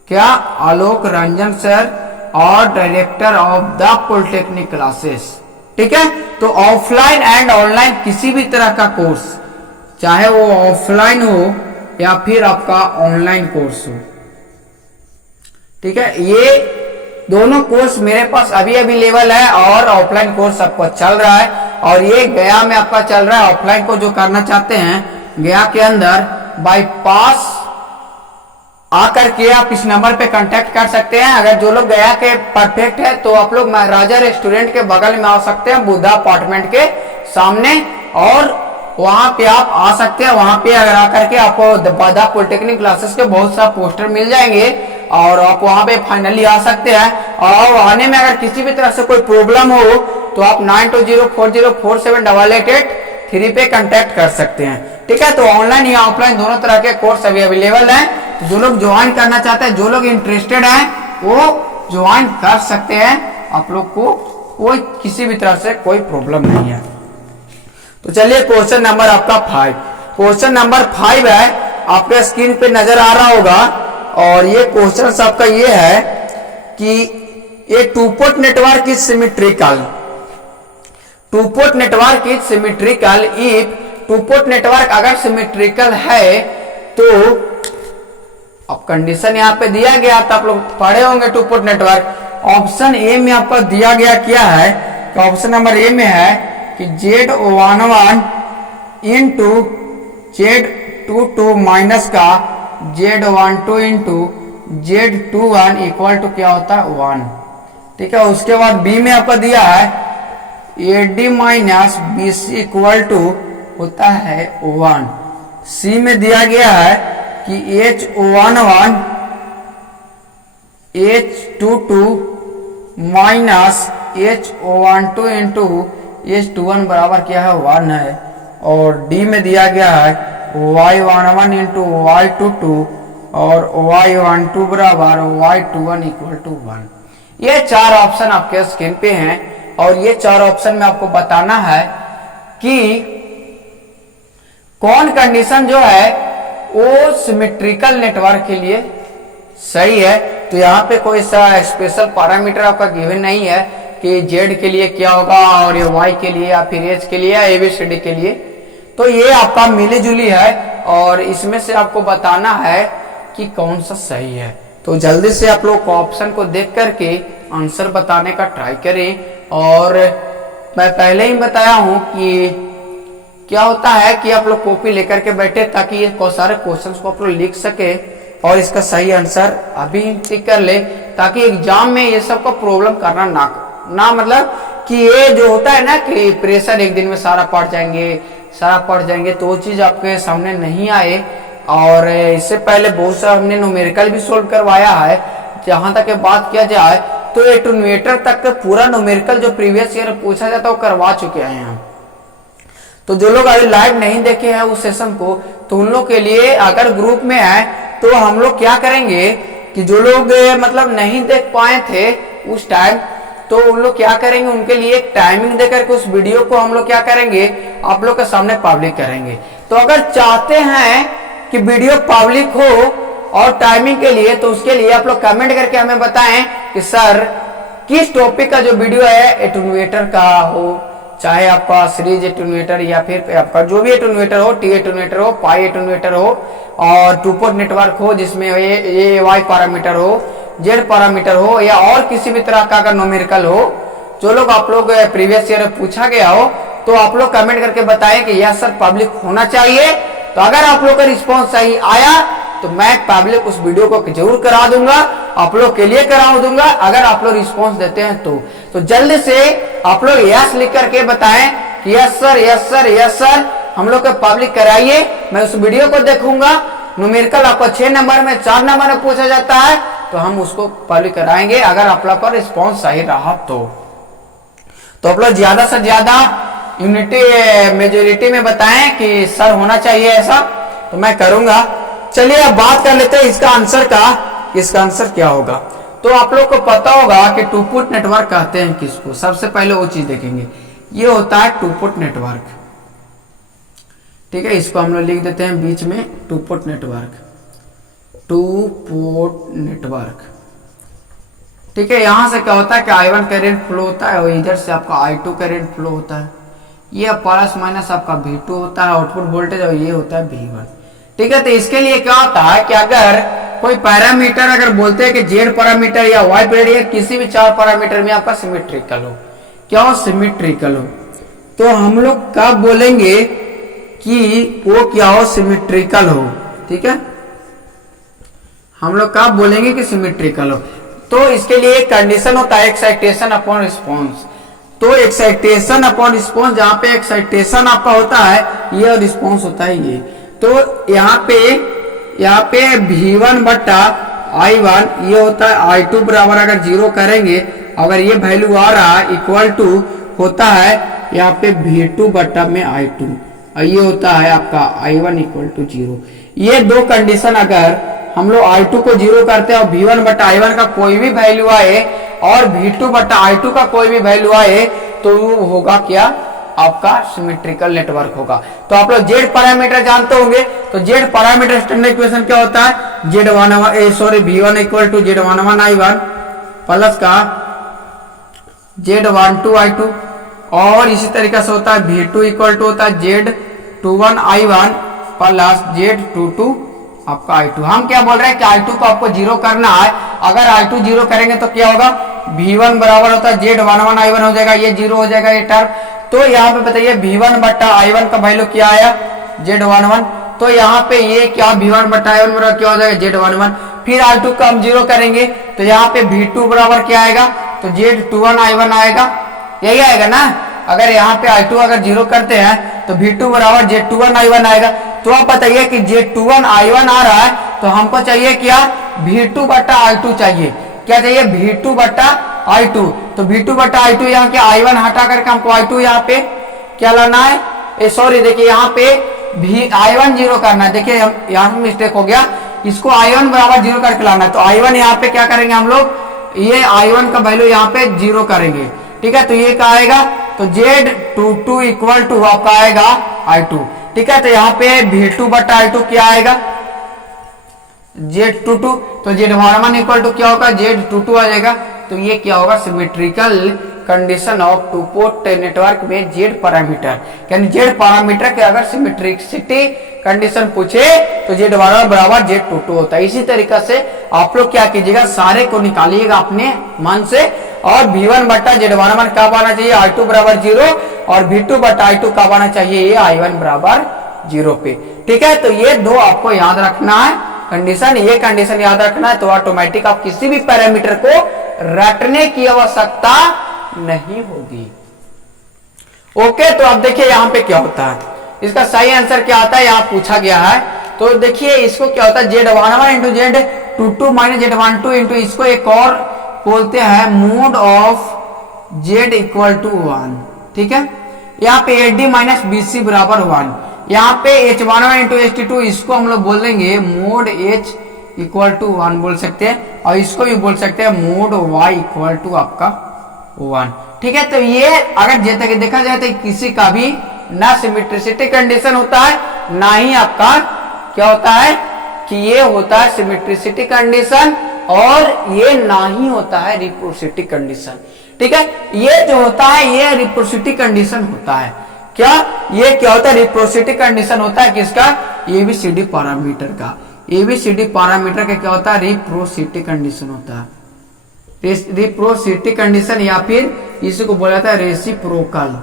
क्या? आलोक रंजन सर और director of the polytechnic classes. ठीक है, तो ऑफलाइन एंड ऑनलाइन किसी भी तरह का कोर्स, चाहे वो ऑफलाइन हो या फिर आपका ऑनलाइन कोर्स हो, ठीक है, ये दोनों कोर्स मेरे पास अभी अवेलेबल है। और ऑफलाइन कोर्स आपका चल रहा है, और ये गया में आपका चल रहा है। ऑफलाइन को जो करना चाहते हैं गया के अंदर बाईपास आकर के आप इस नंबर पे कांटेक्ट कर सकते हैं। अगर जो लोग गया के परफेक्ट है तो आप लोग महाराजा रेस्टोरेंट के बगल में आ सकते हैं, बुद्धा अपार्टमेंट के सामने, और वहां पे आप आ सकते हैं। वहां पे अगर आकर के आपको बुद्धा पॉलिटेक्निक क्लासेस के बहुत सा पोस्टर मिल जाएंगे, और आप वहां पे फाइनली आ सकते हैं। और आने में अगर किसी भी तरह से कोई प्रॉब्लम हो तो आप 9204047883 पे कांटेक्ट कर सकते हैं। ठीक है, तो ऑनलाइन या ऑफलाइन दोनों तरह के कोर्स अभी अवेलेबल हैं। तो जो लोग ज्वाइन करना चाहते हैं, जो लोग इंटरेस्टेड हैं, वो ज्वाइन कर सकते हैं। आप लोग को कोई किसी भी तरह से कोई प्रॉब्लम नहीं है। तो चलिए क्वेश्चन नंबर आपका 5। क्वेश्चन नंबर 5 है, आपके स्क्रीन पे नजर आ रहा होगा। और ये क्वेश्चन आपका ये है कि ये 2 port network is symmetrical. 2 port network is symmetrical if 2 port network अगर सिमेट्रिकल है तो अब कंडीशन यहाँ पे दिया गया, तो आप लोग पढ़े होंगे 2 पोर्ट नेटवर्क। ऑप्शन ए में आपको दिया गया क्या है, तो ऑप्शन नंबर ए में है कि Z11 इंटू Z22 माइनस का Z12 into Z21 equal to क्या होता है 1। ठीक है, उसके बाद बी में आपका दिया है AD minus BC equal to होता है 1। सी में दिया गया है कि H11 H22 minus H12 into H21 बराबर क्या है 1 है। और डी में दिया गया है Y11 इंटू Y22 और Y12 बराबर Y21 इक्वल टू 1। ये चार ऑप्शन आपके स्क्रीन पे हैं और ये चार ऑप्शन में आपको बताना है कि कौन कंडीशन जो है वो सिमेट्रिकल नेटवर्क के लिए सही है। तो यहाँ पे कोई सा स्पेशल पैरामीटर आपका गिवन नहीं है कि जेड के लिए क्या होगा और ये वाई के लिए या फिर एच के लिए या एबीसीडी के लिए। तो ये आपका मिली जुली है और इसमें से आपको बताना है कि कौन सा सही है। तो जल्दी से आप लोग ऑप्शन को देख करके आंसर बताने का ट्राई करें। और मैं पहले ही बताया हूं कि क्या होता है कि आप लोग कॉपी लेकर के बैठे ताकि ये सारे क्वेश्चंस को आप लोग लिख सके और इसका सही आंसर अभी टिक कर ले, ताकि एग्जाम में ये सब का प्रॉब्लम करना ना मतलब कि ये जो होता है ना कि प्रेशर एक दिन में सारा पढ़ जाएंगे तो वो चीज आपके सामने नहीं आए। और इससे पहले बहुत सारा हमने न्यूमेरिकल भी सोल्व करवाया है। जहां तक बात किया जाए तो एटोनोमीटर तक का पूरा न्यूमेरिकल जो प्रीवियस ईयर पूछा जाता है वो करवा चुके हैं हम। तो जो लोग अभी लाइव नहीं देखे हैं उस सेशन को, तो उन लोग के लिए अगर ग्रुप में है तो हम लोग क्या करेंगे कि जो लोग मतलब नहीं देख पाए थे उस टाइम, तो उन लोग क्या करेंगे, उनके लिए एक टाइमिंग देकर के उस वीडियो को हम लोग क्या करेंगे आप लोग के सामने पब्लिक करेंगे। तो अगर चाहते हैं कि वीडियो पब्लिक हो और टाइमिंग के लिए, तो उसके लिए आप लोग कमेंट करके हमें बताएं कि सर किस टॉपिक का जो वीडियो है एटोनोमीटर का हो, चाहे आपका सीरीज एटोनोमीटर या फिर आपका जो भी एटोनोमीटर हो, टी एटोनोमीटर हो, पाई एटोनोमीटर हो और टू पोर्ट नेटवर्क हो जिसमें ये वाई पैरामीटर हो, जेड पैरामीटर हो या और किसी भी तरह का अगर न्यूमेरिकल हो, जो लोग आप लोग प्रीवियस ईयर पूछा गया हो, तो आप लोग कमेंट करके बताएं कि यह सर पब्लिक होना चाहिए। तो अगर आप लोग का रिस्पॉन्स सही आया तो मैं पब्लिक उस वीडियो को जरूर करा दूंगा, आप लोग के लिए करा दूंगा अगर आप लोग रिस्पॉन्स देते हैं तो जल्दी से आप लोग यस लिख करके बताएं कि yes sir yes sir yes sir हम लोग को पब्लिक कराइए। मैं उस वीडियो को देखूंगा। न्यूमेरिकल आपको 6 नंबर में 4 नंबर में पूछा जाता है तो हम उसको पब्लिक कराएंगे अगर आप लोग का रिस्पॉन्स सही रहा तो आप लोग ज्यादा से ज्यादा यूनिटी मेजोरिटी में बताएं कि सर होना चाहिए ऐसा, तो मैं करूंगा। चलिए अब बात कर लेते हैं इसका आंसर क्या होगा। तो आप लोग को पता होगा कि टू पोर्ट नेटवर्क कहते हैं किसको। सबसे पहले वो चीज देखेंगे, ये होता है टू पोर्ट नेटवर्क। ठीक है, इसको हम लोग लिख देते हैं बीच में to port network, to port network. ठीक है, यहां से क्या होता है कि I1 करंट फ्लो होता है और इधर से आपका I2 करंट फ्लो होता है। ये प्लस माइनस आपका V2 होता है आउटपुट वोल्टेज और ये होता है V1। ठीक है, तो इसके लिए क्या होता है कि अगर कोई पैरामीटर अगर बोलते हैं कि जेड पैरामीटर या वाई पैरामीटर या किसी भी 4 पैरामीटर में आपका सिमेट्रिकल हो, क्या हो सिमेट्रिकल हो, तो हम लोग कब बोलेंगे कि वो क्या हो सिमेट्रिकल हो। ठीक है, हम लोग कब बोलेंगे कि सिमेट्रिकल हो, तो इसके लिए एक कंडीशन होता है एक्साइटेशन अपॉन रिस्पॉन्स। तो एक्साइटेशन अपॉन रिस्पॉन्स, जहां पे एक्साइटेशन आपका होता है ये और रिस्पॉन्स होता है ये, तो यहाँ पे V1 बट्टा I1 ये होता है I2 बराबर अगर 0 करेंगे, अगर ये वैल्यू आ रहा है इक्वल टू होता है यहाँ पे V2 बट्टा में I2 और ये होता है आपका I1 इक्वल टू 0। ये दो कंडीशन अगर हम लोग I2 को 0 करते हैं और V1 बट्टा I1 का कोई भी वैल्यू आए और V2 बट्टा I2 का कोई भी वैल्यू आए तो वो होगा क्या आपका सिमेट्रिकल नेटवर्क होगा। तो आप लोग जेड पैरामीटर जानते होंगे, तो जेड पैरामीटर स्टैंडर्ड इक्वेशन क्या होता है V1 equal to Z11 I1 plus का Z12 I2 और इसी तरीके से होता है V2 इक्वल टू होता है Z21 I1 प्लस Z22 आपका I2। हम क्या बोल रहे हैं कि I2 को आपको 0 करना है। अगर I2 0 करेंगे तो क्या होगा V1 बराबर होता है Z11 I1 हो जाएगा, ये 0 हो जाएगा ये टर्म। तो यहाँ पे बताइए V1 बट्टा I1 का वैल्यू क्या आया Z11, तो यहाँ पे ये क्या V1 बटा I1 बराबर क्या हो जाएगा Z11। फिर I2 का हम जीरो करेंगे तो यहाँ पे V2 बराबर क्या आएगा, तो Z21 I1 आएगा, यही आएगा ना। अगर यहाँ पे I2 अगर जीरो करते हैं तो V2 बराबर Z21 I1 आएगा। तो आप बताइए कि Z21 I1 आ रहा है तो हमको चाहिए क्या, V2 बटा I2 चाहिए। क्या चाहिए, V2 बटा I2। तो V2 बटा I2 यहाँ के I1 हटा करके हमको I2 यहाँ पे क्या लाना है, सॉरी देखिए यहाँ पे I1 जीरो करना है। देखिए हम यहाँ मिस्टेक हो गया, इसको I1 बराबर जीरो करके लाना है। तो I1 यहाँ पे क्या करेंगे हम लोग, ये I1 का वैल्यू यहाँ पे जीरो करेंगे, ठीक है। तो ये क्या आएगा, तो Z22 इक्वल टू आपका आएगा I2, ठीक है। तो यहाँ पे V2 बटा I2 क्या आएगा, Z22। तो Z11 इक्वल टू क्या होगा, Z22 आ जाएगा। तो ये क्या होगा, symmetrical condition of to port network में Z पैरामीटर, यानी Z पैरामीटर के अगर सिमेट्रिसिटी कंडीशन पूछे तो Z11 बराबर Z22 होता है। इसी तरीके से आप लोग क्या कीजिएगा, सारे को निकालिएगा अपने मन से, और V1 बटा Z11 कब आना चाहिए, I2 बराबर 0, और V2 बटा I2 कब आना चाहिए, ये I1 बराबर 0 पे, ठीक है। तो ये दो आपको याद रखना है कंडीशन, ये कंडीशन याद रखना है तो ऑटोमेटिक आप किसी भी पैरामीटर को रटने की आवश्यकता नहीं होगी। ओके, तो अब देखिए यहाँ पे क्या होता है, इसका सही आंसर क्या आता है, यहाँ पूछा गया है। तो देखिए इसको क्या होता है, Z11 into Z22 minus Z12 into, इसको एक और बोलते हैं mode of Z equal to 1, ठीक है। यहाँ पे AD माइनस BC बराबर 1, यहाँ पे H11 इंटू H22, इसको हम लोग बोल देंगे मोड H इक्वल टू 1 बोल सकते हैं, और इसको भी बोल सकते हैं मोड Y इक्वल टू आपका 1, ठीक है। तो ये अगर जैसे कि देखा जाए तो किसी का भी ना सिमेट्रिसिटी कंडीशन होता है, ना ही आपका क्या होता है कि ये होता है सिमेट्रिसिटी कंडीशन, और ये ना ही होता है रिप्रोसिटी कंडीशन, ठीक है। ये जो होता है ये रिप्रोसिटी कंडीशन होता है। क्या ये क्या होता है, रिप्रोसिटी कंडीशन होता है किसका, ABCD पैरामीटर का। ABCD पैरामीटर का क्या होता है, रिप्रोसिटी कंडीशन होता है, रिप्रोसिटी कंडीशन, या फिर इसको बोला जाता है रेसिप्रोकल,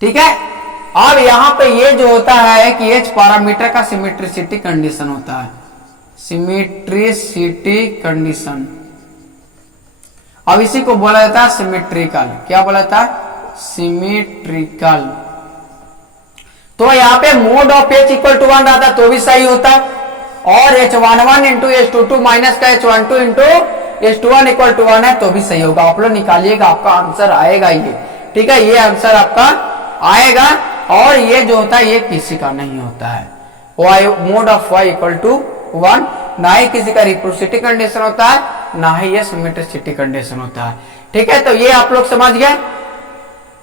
ठीक है। अब यहां पे ये जो होता है कि H पैरामीटर का सिमेट्रिसिटी कंडीशन होता है, सिमेट्रिसिटी कंडीशन। अब इसी को बोला जाता है सिमेट्रिकल, क्या बोला जाता है, सिमेट्रिकल। तो यहाँ पे mode of H equal to 1 रहता तो भी सही होता, और H11 इंटू H22 माइनस का H12 into H21 equal to 1 है तो भी सही होगा। आप लोग निकालिएगा, आपका आंसर आएगा ये, ठीक है। ये आंसर आपका आएगा, और ये जो होता है ये किसी का नहीं होता है, mode of Y equal to 1, ना ही किसी का रिप्रोसिटी कंडीशन होता है, ना ही ये सिमेट्रिसिटी कंडीशन होता है, ठीक है। तो ये आप लोग समझ गए।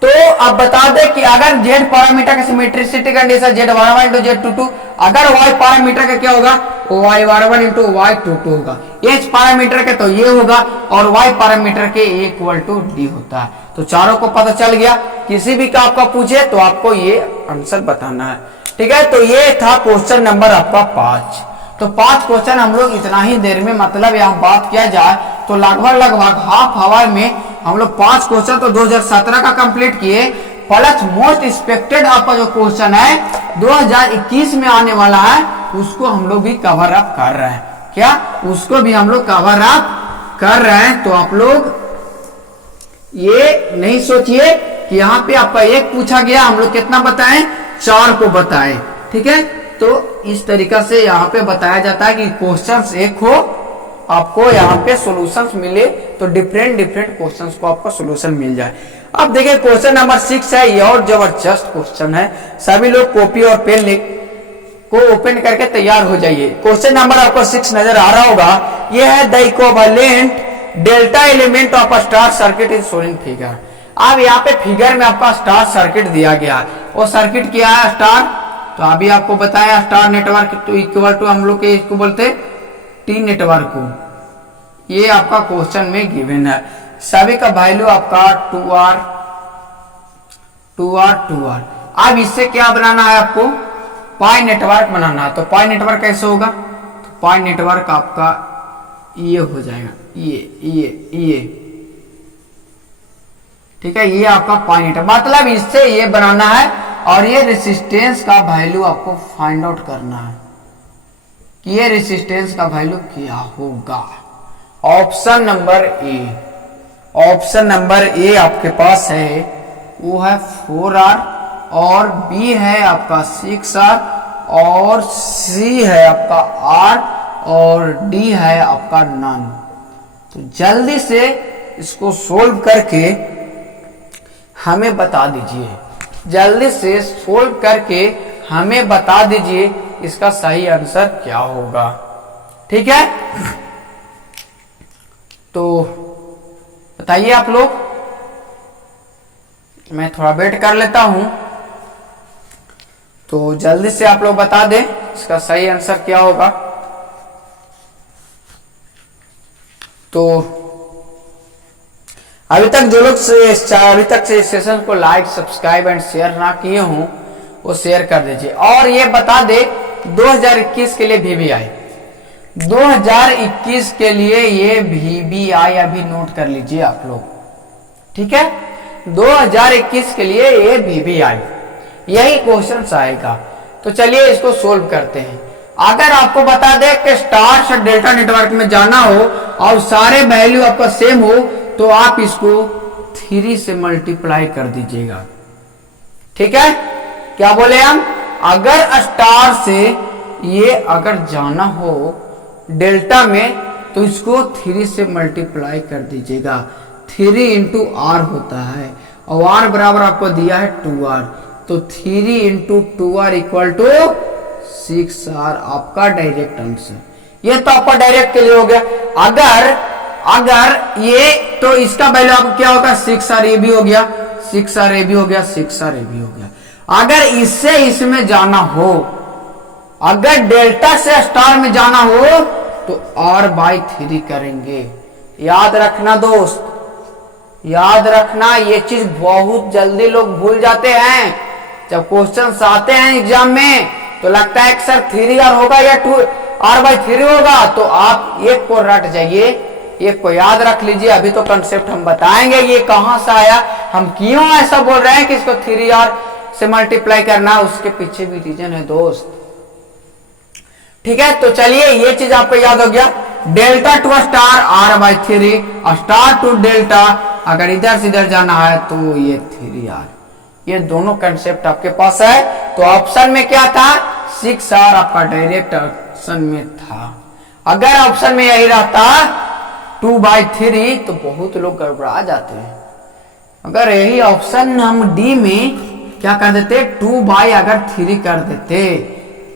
तो अब बता दे कि अगर Z पैरामीटर का symmetricity condition Z11 into Z22, अगर Y पैरामीटर का क्या होगा, Y11 इंटू Y22 होगा। H पैरामीटर के तो ये होगा, और Y पैरामीटर के इक्वल टू D होता है। तो चारों को पता चल गया, किसी भी का आपका पूछे तो आपको ये आंसर बताना है, ठीक है। तो ये था क्वेश्चन नंबर आपका 5। तो 5 क्वेश्चन हम लोग इतना ही देर में, मतलब यहाँ बात किया जाए तो लगभग हाफ आवर में हम लोग 5 क्वेश्चन तो 2017 का कंप्लीट किए, प्लस मोस्ट एक्सपेक्टेड आपका जो क्वेश्चन है 2021 में आने वाला है उसको हम लोग भी कवर अप कर रहे हैं। क्या उसको भी हम लोग कवर अप कर रहे हैं। तो आप लोग ये नहीं सोचिए कि यहाँ पे आपका एक पूछा गया, हम लोग कितना बताएं, 4 को बताएं, ठीक है। तो इस तरीका से यहाँ पे बताया जाता है कि क्वेश्चंस एक हो, आपको यहाँ पे सॉल्यूशंस मिले तो डिफरेंट क्वेश्चंस को आपको सॉल्यूशन मिल जाए। अब देखिए क्वेश्चन नंबर 6 है, ये और जबरदस्त क्वेश्चन है। सभी लोग कॉपी और पेन को ओपन करके तैयार हो जाइए। क्वेश्चन नंबर आपको 6 नजर आ रहा होगा, ये है the equivalent delta element of star circuit is shown in figure. अब यहाँ पे फिगर में आपका स्टार सर्किट दिया गया है, वो सर्किट क्या है, स्टार। तो अभी आपको बताया स्टार नेटवर्क तो इक्वल टू हम लोग के इसको बोलते टी नेटवर्क को। ये आपका क्वेश्चन में गिवन है, सभी का वैल्यू आपका 2R। अब इससे क्या बनाना है, आपको पाई नेटवर्क बनाना है। तो पाई नेटवर्क कैसे होगा, तो पाई नेटवर्क आपका ये हो जाएगा, ये ठीक है। ये आपका पाई नेटवर्क, मतलब इससे ये बनाना है और ये रेसिस्टेंस का वैल्यू आपको फाइंड आउट करना है कि ये रेसिस्टेंस का वैल्यू क्या होगा। ऑप्शन नंबर ए आपके पास है वो है 4R, और बी है आपका 6R, और सी है आपका R, और डी है आपका नन। तो जल्दी से इसको सोल्व करके हमें बता दीजिए, जल्दी से सोल्व करके हमें बता दीजिए इसका सही आंसर क्या होगा। ठीक है, तो बताइए आप लोग, मैं थोड़ा वेट कर लेता हूं, तो जल्दी से आप लोग बता दें इसका सही आंसर क्या होगा। तो अभी तक जो लोग अभी तक से इस सेशन को लाइक, सब्सक्राइब एंड शेयर ना किए हों वो शेयर कर दीजिए। और ये बता दे 2021 के लिए VBI, 2021 के लिए ये VBI अभी नोट कर लीजिए आप लोग। ठीक है, 2021 के लिए ये VBI यही क्वेश्चन आएगा। तो चलिए इसको सोल्व करते हैं। अगर आपको बता दे कि स्टार से डेल्टा नेटवर्क में जाना हो और सारे वैल्यू आपका सेम हो तो आप इसको 3 से मल्टीप्लाई कर दीजिएगा। ठीक है, क्या बोले हम, अगर स्टार से ये अगर जाना हो डेल्टा में तो इसको 3 से मल्टीप्लाई कर दीजिएगा। 3 इंटू आर होता है और आर बराबर आपको दिया है 2R, तो 3 into 2R equal to 6R आपका डायरेक्ट आंसर। ये तो आपका डायरेक्ट के लिए हो गया। अगर ये तो इसका वैल्यू आपको क्या होगा 6R, ये भी हो गया 6R, ये भी हो गया 6R, ये भी हो गया। अगर इससे इसमें जाना हो, अगर डेल्टा से स्टार में जाना हो तो R/3 करेंगे। याद रखना दोस्त, याद रखना, ये चीज बहुत जल्दी लोग भूल जाते हैं। जब क्वेश्चन आते हैं एग्जाम में तो लगता है कि सर 3R होगा या 2R/3 होगा, तो आप एक को रट जाइए, एक को याद रख लीजिए। अभी तो कंसेप्ट हम बताएंगे ये कहां से आया, हम क्यों ऐसा बोल रहे हैं कि इसको 3R से मल्टीप्लाई करना, उसके पीछे भी रीजन है दोस्त। ठीक है, तो चलिए ये चीज आपको याद हो गया। Delta to star R/3, star to delta अगर इधर से इधर जाना है तो ये 3R, ये दोनों कंसेप्ट आपके पास है। तो ऑप्शन में क्या था 6R आपका डायरेक्ट ऑप्शन में था। अगर ऑप्शन में यही रहता 2/3 तो बहुत लोग गड़बड़ा जाते हैं। अगर यही ऑप्शन हम डी में क्या कर देते 2/3 कर देते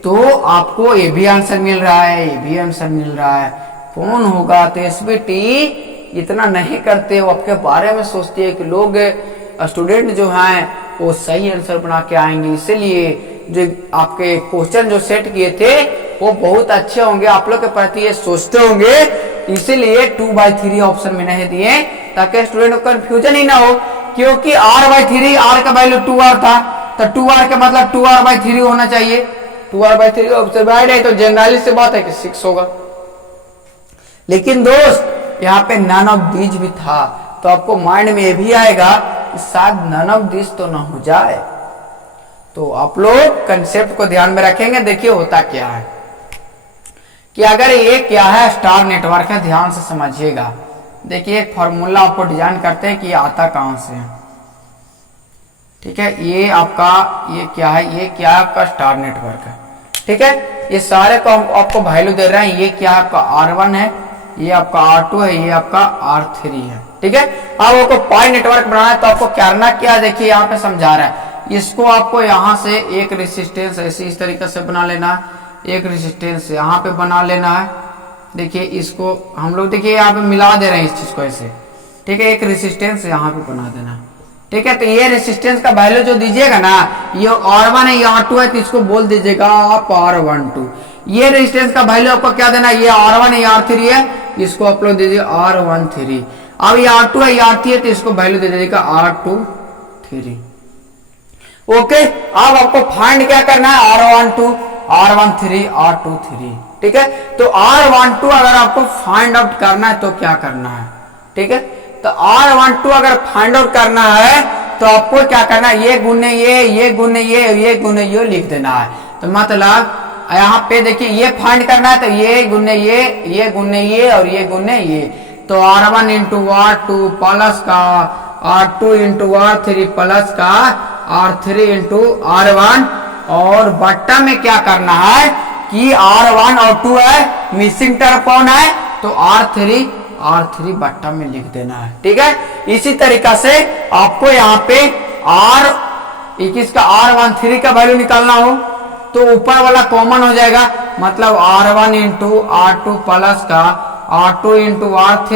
तो आपको ये भी आंसर मिल रहा है, ये भी आंसर मिल रहा है। कौन होगा, तो एसबीटी इतना नहीं करते, वो आपके बारे में सोचती है कि लोग स्टूडेंट जो हैं वो सही आंसर बना के आएंगे, इसलिए जो आपके क्वेश्चन जो सेट किए थे वो बहुत अच्छे होंगे, आप लोग के प्रति ये सोचते होंगे, इसीलिए 2/3 ऑप्शन में नहीं दिए ताकि स्टूडेंट को कंफ्यूजन ही ना हो। क्योंकि R/3, R का वैल्यू 2R था, तो 2R का मतलब 2R/3 होना चाहिए। 2R/3 ऑप्शन है तो जनरली से बात है कि 6 होगा। लेकिन दोस्त यहाँ पे नन ऑफ दीज भी था, तो आपको माइंड में ये भी आएगा कि शायद नन ऑफ दीज तो ना हो जाए। तो आप लोग कंसेप्ट को ध्यान में रखेंगे। देखिए होता क्या है कि अगर ये क्या है स्टार नेटवर्क है, ध्यान से समझिएगा। देखिए एक फॉर्मूला आपको डिजाइन करते हैं कि ये आता कहां से है। ठीक है, ये आपका ये क्या है, ये क्या है आपका स्टार नेटवर्क है। ठीक है, ये सारे को आपको वैल्यू दे रहे हैं। ये क्या है आपका R1 है, ये आपका R2 है, ये आपका R3 है। ठीक है, अब आपको पाई नेटवर्क बनाना है तो आपको करना क्या, देखिए यहाँ पे समझा रहा है। इसको आपको यहाँ से एक रेसिस्टेंस ऐसे इस तरीके से बना लेना है, एक रेसिस्टेंस यहाँ पे बना लेना है। देखिए इसको हम लोग देखिए यहाँ पे मिला दे रहे हैं इस चीज को ऐसे। ठीक है, एक रेसिस्टेंस यहाँ पे बना देना है। ठीक है, तो ये रेसिस्टेंस का वैल्यू जो दीजिएगा ना, ये R1 है, ये R2 है, तो इसको बोल दीजिएगा आप R12। ये रेजिस्टेंस का वैल्यू आपको क्या देना है, ये R1 है, ये R3 है, इसको आप लोग दीजिए R13। अब ये R2 है, ये R3 है, तो इसको वैल्यू दे दीजिएगा R23। ओके, अब आपको फाइंड क्या करना है, R12, R13, R23। ठीक है, तो R12 अगर आपको फाइंड आउट करना है तो क्या करना है। ठीक है, तो R12 अगर फाइंड आउट करना है तो आपको क्या करना है, ये गुने ये गुने ये गुने ये लिख देना है। तो मतलब यहाँ पे देखिए ये फाइंड करना है, तो ये गुने ये गुने ये और ये गुने ये। तो R1 इंटू R2 प्लस का R2 इंटू R3 प्लस का R3 इंटू R1, और बट्टा में क्या करना है कि R1 और 2 है, मिसिंग टर्म कौन है, तो R3 बट्टा में लिख देना है। ठीक है, इसी तरीका से आपको यहाँ पे R21 का R13 का वैल्यू निकालना हो तो ऊपर वाला कॉमन हो जाएगा, मतलब R1 इंटू R2 प्लस का R2 इंटू R3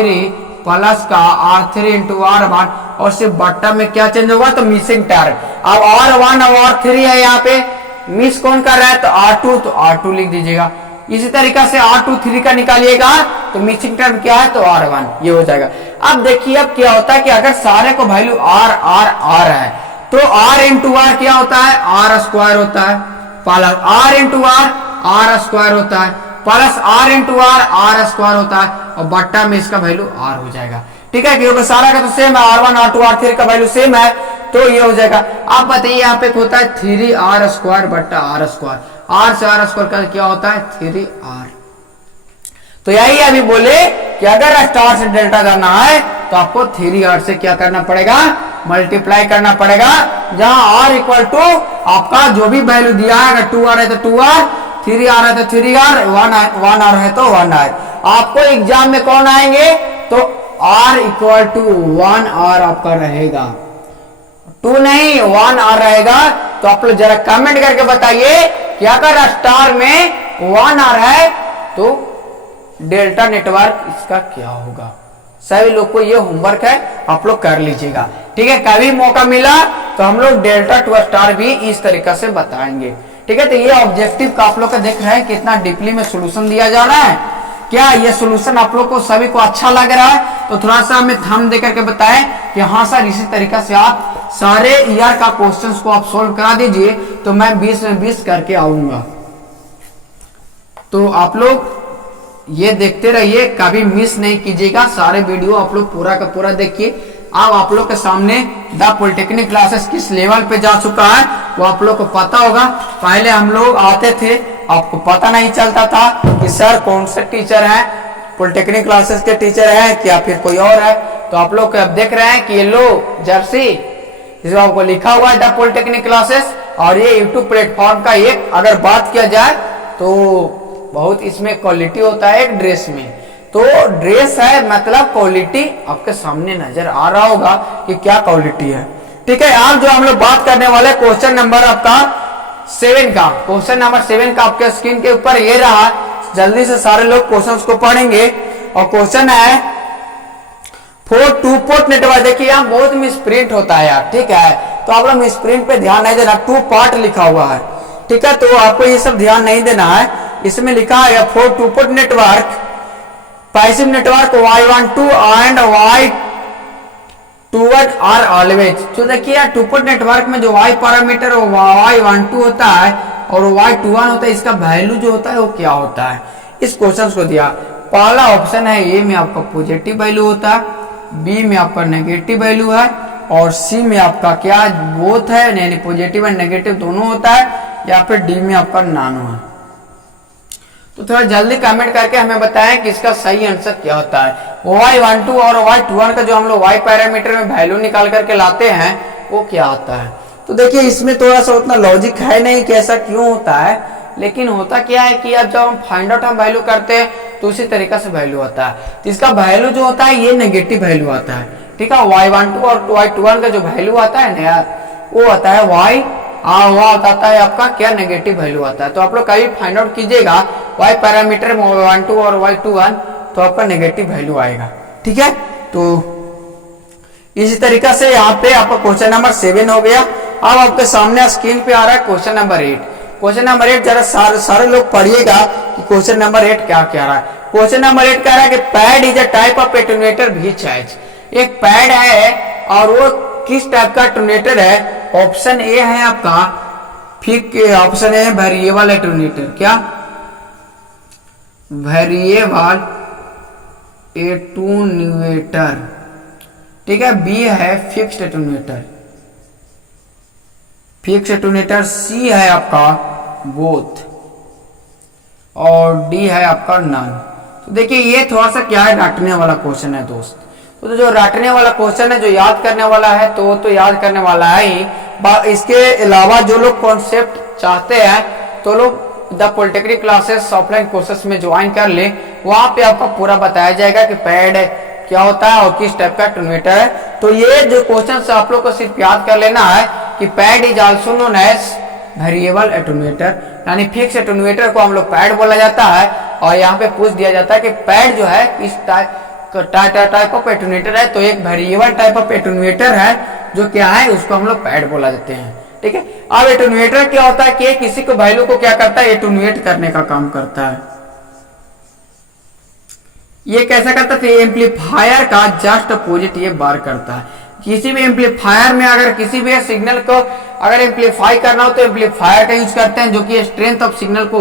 प्लस का R3 इंटू R1, और सिर्फ बट्टा में क्या चेंज होगा, तो मिसिंग टर्म। अब R1 और R3 है, यहाँ पे मिस कौन कर रहा है, तो R2, तो R2 लिख दीजिएगा। इसी तरीका से R2 3 का निकालिएगा तो मिसिंग टर्म क्या है, तो R1, ये हो जाएगा। अब देखिए अब क्या होता है कि अगर सारे को वैल्यू R है तो R इंटू आर क्या होता है, R स्क्वायर होता है, plus R into R square होता है, plus R into R square होता है, और बट्टा में इसका वैल्यू R हो जाएगा। ठीक है, क्योंकि सारा का तो सेम है, R1 R2 R3 का वैल्यू सेम है, तो ये हो जाएगा। आप बताइए यहाँ पे होता है 3R स्क्वायर बट्टा R स्क्वायर, R से R स्क्वायर का क्या होता है 3R। तो यही अभी बोले कि अगर स्टार से डेल्टा जाना है तो आपको 3R से क्या करना पड़ेगा, मल्टीप्लाई करना पड़ेगा, जहां R इक्वल टू आपका जो भी वैल्यू दिया है, अगर 2R है तो 2R, 3R है तो 3R, 1R है तो 1R। आपको एग्जाम में कौन आएंगे, तो R इक्वल टू 1R आपका रहेगा, 2 नहीं 1R रहेगा। तो आप लोग जरा कमेंट करके बताइए कि अगर स्टार में 1R है तो डेल्टा नेटवर्क इसका क्या होगा। सभी लोग को ये होमवर्क है, आप लोग कर लीजिएगा। ठीक है, कभी मौका मिला तो हम लोग डेल्टा टू स्टार भी इस तरीका से बताएंगे। ठीक है, तो ये ऑब्जेक्टिव का आप लोग का देख रहे हैं कितना डीपली में सोल्यूशन दिया जा रहा है। क्या ये सोल्यूशन आप लोग को सभी को अच्छा लग रहा है, तो थोड़ा सा हमें थंब दे करके बताएं कि हाँ सर, इसी तरीका से आप सारे ईयर का क्वेश्चंस को आप सोल्व करा दीजिए, तो मैं 20 में 20 करके आऊंगा। तो आप लोग ये देखते रहिए, कभी मिस नहीं कीजिएगा, सारे वीडियो आप लोग पूरा का पूरा देखिए। अब आप लोग के सामने द पॉलिटेक्निक क्लासेस किस लेवल पे जा चुका है वो आप लोग को पता होगा। पहले हम लोग आते थे, आपको पता नहीं चलता था कि सर कौन से टीचर हैं, पॉलिटेक्निक क्लासेस के टीचर हैं या फिर कोई और है। तो आप लोग अब देख रहे हैं कि ये लो जर्सी, जिसमें आपको लिखा हुआ है द पॉलिटेक्निक क्लासेस, और ये यूट्यूब प्लेटफॉर्म का एक अगर बात किया जाए तो बहुत इसमें क्वालिटी होता है एक ड्रेस में। तो ड्रेस है मतलब क्वालिटी आपके सामने नजर आ रहा होगा कि क्या क्वालिटी है। ठीक है, आज जो हम लोग बात करने वाले क्वेश्चन नंबर आपका 7 का, क्वेश्चन नंबर 7 का आपके स्क्रीन के ऊपर ये रहा। जल्दी से सारे लोग क्वेश्चंस को पढ़ेंगे, और क्वेश्चन है फॉर टू पोर्ट नेटवर्क। देखिए यहाँ बहुत मिसप्रिंट होता है यार, ठीक है, तो आप लोग मिसप्रिंट पे ध्यान नहीं देना, 2 पार्ट लिखा हुआ है। ठीक है, तो आपको ये सब ध्यान नहीं देना है। इसमें लिखा है for two port network passive network Y12 and Y21 are always. तो देखिए यार, टू पोर्ट नेटवर्क में जो Y पैरामीटर Y12 होता है और Y21 होता है, इसका वैल्यू जो होता है वो क्या होता है, इस क्वेश्चन को दिया। पहला ऑप्शन है ए में आपका पॉजिटिव वैल्यू होता है, बी में आपका नेगेटिव वैल्यू है, और सी में आपका क्या बोथ है, यानी पॉजिटिव एंड नेगेटिव दोनों होता है, या फिर डी में आपका नानो है। तो थोड़ा जल्दी कमेंट करके हमें बताएं कि इसका सही आंसर क्या होता है। Y12 और Y21 का जो हम लोग Y पैरामीटर में वैल्यू निकाल करके लाते हैं वो क्या आता है। तो देखिए इसमें थोड़ा सा उतना लॉजिक है नहीं कि ऐसा क्यों होता है, लेकिन होता क्या है कि अब जब हम फाइंड आउट हम वैल्यू करते हैं तो उसी तरीका से वैल्यू आता है। तो इसका वैल्यू जो होता है ये नेगेटिव वैल्यू आता है। ठीक है, Y12 और Y21 का जो वैल्यू आता है ना यार, वो आता है वो आता है आपका क्या, नेगेटिव वैल्यू आता है। तो आप लोग कभी फाइंड आउट कीजिएगा Y पैरामीटर में Y12 और Y21 तो आपका नेगेटिव वैल्यू आएगा। ठीक है, तो इसी तरीका से यहाँ पे आपका क्वेश्चन नंबर 7 हो गया। अब आपके सामने स्क्रीन पे आ रहा है क्वेश्चन नंबर 8। क्वेश्चन नंबर 8 जरा सारे लोग पढ़िएगा कि क्वेश्चन नंबर 8 क्या कह रहा है। क्वेश्चन नंबर 8 कह रहा है कि pad is a type of attenuator भी चार्ज। एक पैड है और वो किस टाइप का एटेन्यूएटर है। ऑप्शन ए है आपका ऑप्शन ए है वेरिएबल एटेन्यूएटर, क्या वेरिएबल एटेन्यूएटर। ठीक है, बी है फिक्स्ड एटेन्यूएटर। फिक्स एटोनेटर सी है आपका बोथ और डी है आपका नन। तो देखिए ये थोड़ा सा क्या है, रटने वाला क्वेश्चन है दोस्त। तो जो रटने वाला क्वेश्चन है, जो याद करने वाला है तो याद करने वाला है ही। इसके अलावा जो लोग कॉन्सेप्ट चाहते हैं तो लोग the polytechnic classes offline courses में ज्वाइन कर ले। वहां पे आपको पूरा बताया जाएगा कि पैड क्या होता है और किस टाइप का एटोनेटर है। तो ये जो क्वेश्चन आप लोग को सिर्फ याद कर लेना है कि pad is also known as variable attenuator, यानी फिक्स एटोनेटर को हम लोग पैड बोला जाता है। और यहाँ पे पूछ दिया जाता है कि पैड जो है किस टाइप ऑफ एटोनेटर है, तो एक वेरिएबल टाइप ऑफ एटोनेटर है जो क्या है उसको हम लोग पैड बोला जाते हैं। ठीक है, अब एटोनेटर क्या होता है कि किसी को वैल्यू को क्या करता है, एटोनेट करने का काम करता है। ये कैसा करता है, एम्पलीफायर का जस्ट अपोजिट ये बार करता है। किसी भी एम्पलीफायर में अगर किसी भी सिग्नल को अगर एम्पलीफाई करना हो तो एम्पलीफायर का यूज करते हैं, जो कि स्ट्रेंथ ऑफ सिग्नल को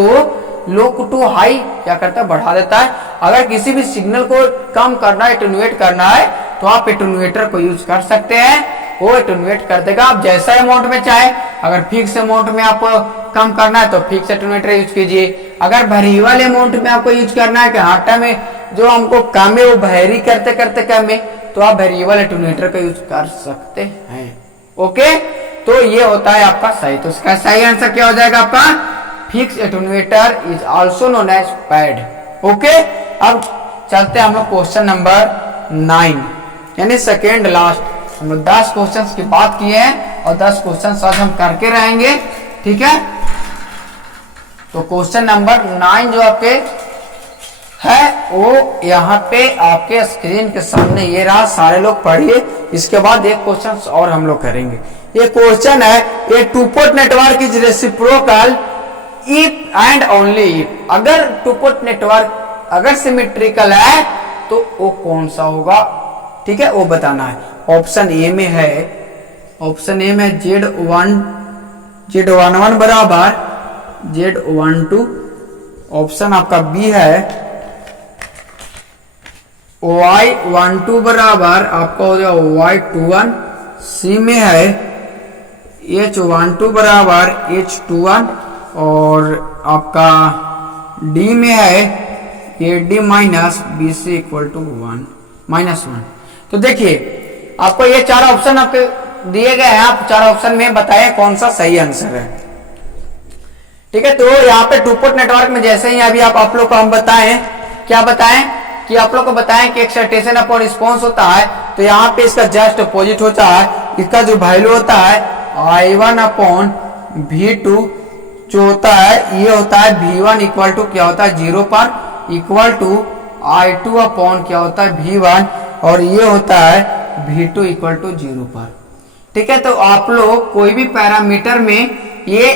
लो टू हाई क्या करता है, बढ़ा देता है। अगर किसी भी सिग्नल को कम करना है, एटोनुएट करना है, तो आप एटोनुएटर को यूज कर सकते हैं। वो एटोनुएट कर देगा आप जैसा अमाउंट में चाहे। अगर फिक्स अमाउंट में आपको कम करना है तो फिक्स एटोनुएटर यूज कीजिए। अगर वेरिएबल अमाउंट में आपको यूज करना है कि हाँ टाइम में जो हमको काम है वो वेरी करते करते कम है, तो आप वेरिएबल एटोनेटर का यूज कर सकते हैं। ओके, तो ये होता है आपका सही। तो इसका सही आंसर क्या हो जाएगा आपका, fix attenuator is also known as pad. Okay, अब चलते हैं हम लोग क्वेश्चन नंबर 9 यानी सेकेंड लास्ट। हम लोग 10 क्वेश्चन की बात किए हैं और 10 क्वेश्चन आज हम करके रहेंगे। ठीक है, तो क्वेश्चन नंबर 9 जो आपके है वो यहाँ पे आपके स्क्रीन के सामने ये रहा, सारे लोग पढ़िए। इसके बाद एक क्वेश्चन और हम लोग करेंगे। ये क्वेश्चन है, ये to port network is reciprocal if and only if. अगर टू पोर्ट नेटवर्क अगर सिमेट्रिकल है तो वो कौन सा होगा, ठीक है, वो बताना है। ऑप्शन ए में है, ऑप्शन ए में Z11 बराबर Z12। ऑप्शन आपका बी है Y12 बराबर आपका हो जाएगा Y21। सी में है H12 बराबर H21 और आपका डी में है ये D minus B C equal to 1। तो देखिए आपको ये 4 ऑप्शन आपके दिए गए हैं, आप 4 ऑप्शन में बताएं कौन सा सही आंसर है। ठीक है, तो यहाँ पे टू पोर्ट नेटवर्क में जैसे ही अभी आप लोग को हम बताएं, क्या बताएं कि आप लोग को बताएं कि एक्साइटेशन अपॉन रिस्पॉन्स होता है, तो यहाँ पे इसका जस्ट अपोजिट होता है। इसका जो वैल्यू होता है I1 अपॉन V2 जो होता है ये होता है V1 इक्वल टू क्या होता है 0 पर इक्वल टू I2 अपॉन क्या होता है V1 और ये होता है V2 इक्वल टू 0 पर। ठीक है, तो आप लोग कोई भी पैरामीटर में ये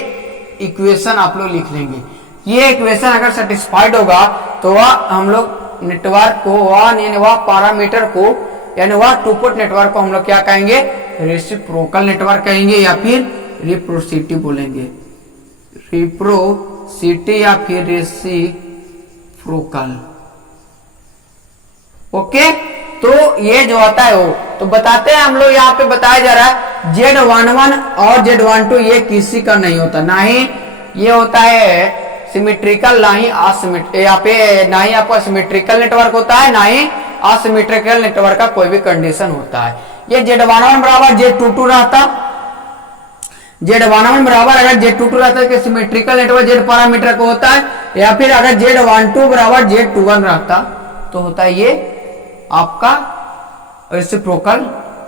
इक्वेशन आप लोग लिख लेंगे। ये इक्वेशन अगर सेटिस्फाइड होगा तो वह हम लोग नेटवर्क को वह पैरामीटर को यानी वह टू पोर्ट नेटवर्क को हम लोग क्या कहेंगे, रेसिप्रोकल नेटवर्क कहेंगे या फिर रिप्रोसिटी बोलेंगे, रिप्रोसिटी या फिर रेसिप्रोकल। ओके, तो ये जो होता है वो तो बताते हैं हम लोग। यहाँ पे बताया जा रहा है Z11 और Z12 ये किसी का नहीं होता, ना ही ये होता है सिमेट्रिकल, ना ही असिमेट्रिकल। यहाँ पे ना ही आपका सिमेट्रिकल नेटवर्क होता है, ना ही असिमेट्रिकल नेटवर्क का कोई भी कंडीशन होता है। ये Z11 बराबर Z22 रहता, Z11 बराबर अगर Z22 रहता है सिमेट्रिकल नेटवर्क Z पैरामीटर को होता है, या फिर अगर Z12 बराबर Z21 रहता तो होता है ये आपका रेसिप्रोकल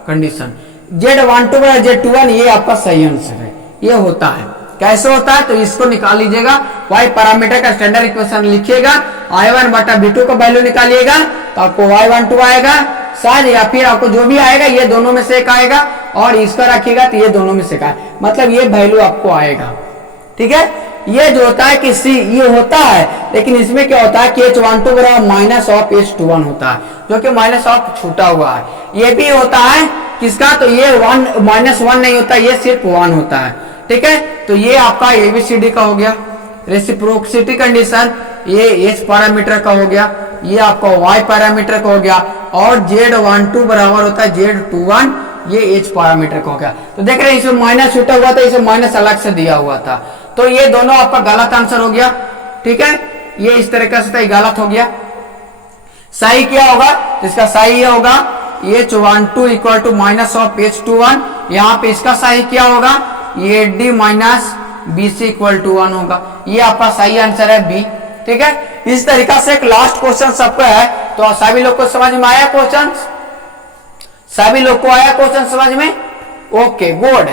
कंडीशन। Z12 बराबर Z21 ये आपका सही आंसर है। ये होता है कैसे होता है, तो इसको निकाल लीजिएगा। y पैरामीटर का स्टैंडर्ड इक्वेशन लिखिएगा, I1 बटा V2 का वैल्यू निकालिएगा तो आपको Y12 आएगा शायद, या फिर आपको जो भी आएगा ये दोनों में से एक आएगा और इसका रखिएगा तो ये दोनों में से एक आएगा, मतलब ये वैल्यू आपको आएगा। ठीक है, ये जो होता है कि C ये होता है, लेकिन इसमें क्या होता है कि H12 बराबर माइनस ऑफ H21 होता है, जो कि माइनस ऑफ छूटा हुआ है। ये भी होता है किसका, तो ये -1 नहीं होता, ये सिर्फ 1 होता है। ठीक है, तो ये आपका ABCD का हो गया रेसिप्रोसिटी कंडीशन, ये H पैरामीटर का हो गया, ये आपका Y पैरामीटर का हो गया, और Z12 बराबर होता है Z21 ये एच पैरामीटर का हो गया। तो देख रहे हैं इसमें माइनस छूटा हुआ था, इसमें माइनस अलग से दिया हुआ था, तो ये दोनों आपका गलत आंसर हो गया। ठीक है, ये इस तरीके से था, ये गलत हो गया। सही क्या होगा, तो इसका सही ये होगा H12 equal to minus of H21। यहाँ पे इसका सही क्या होगा, ये D minus BC equal to 1 होगा। ये आपका सही आंसर है बी। ठीक है, इस तरीका से एक लास्ट क्वेश्चन सबको है। तो सभी लोग को समझ में आया क्वेश्चन, सभी लोग को आया क्वेश्चन समझ में? Okay good.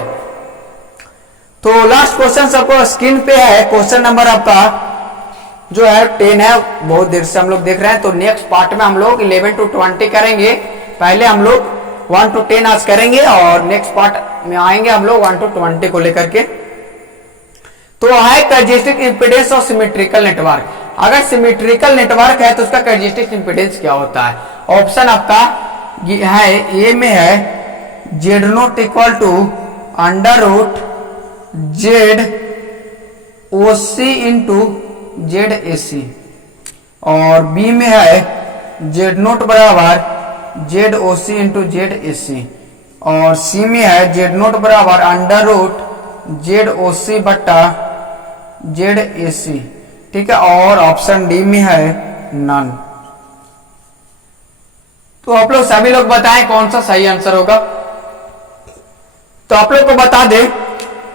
तो लास्ट क्वेश्चन सबको स्क्रीन पे है, क्वेश्चन नंबर आपका जो है 10 है, बहुत देर से हम लोग देख रहे हैं। तो नेक्स्ट पार्ट में हम लोग 11 to 20 करेंगे। पहले हम लोग 1 to 10 आज करेंगे और नेक्स्ट पार्ट में आएंगे हम लोग 1 to 20 को लेकर के। तो है कैरेक्टरिस्टिक इंपीडेंस और सिमेट्रिकल नेटवर्क। अगर सिमेट्रिकल नेटवर्क है तो उसका कैरेक्टरिस्टिक इंपीडेंस क्या होता है? ऑप्शन आपका है ए में है Z0 equal to under root Z OC into Z AC, और बी में है Z0 बराबर Z OC into Z AC, और सी में है Z0 बराबर अंडर रूट जेड OC बट्टा जेड AC। ठीक है, और ऑप्शन डी में है नन। तो आप लोग सभी लोग बताएं कौन सा सही आंसर होगा। तो आप लोग को बता दें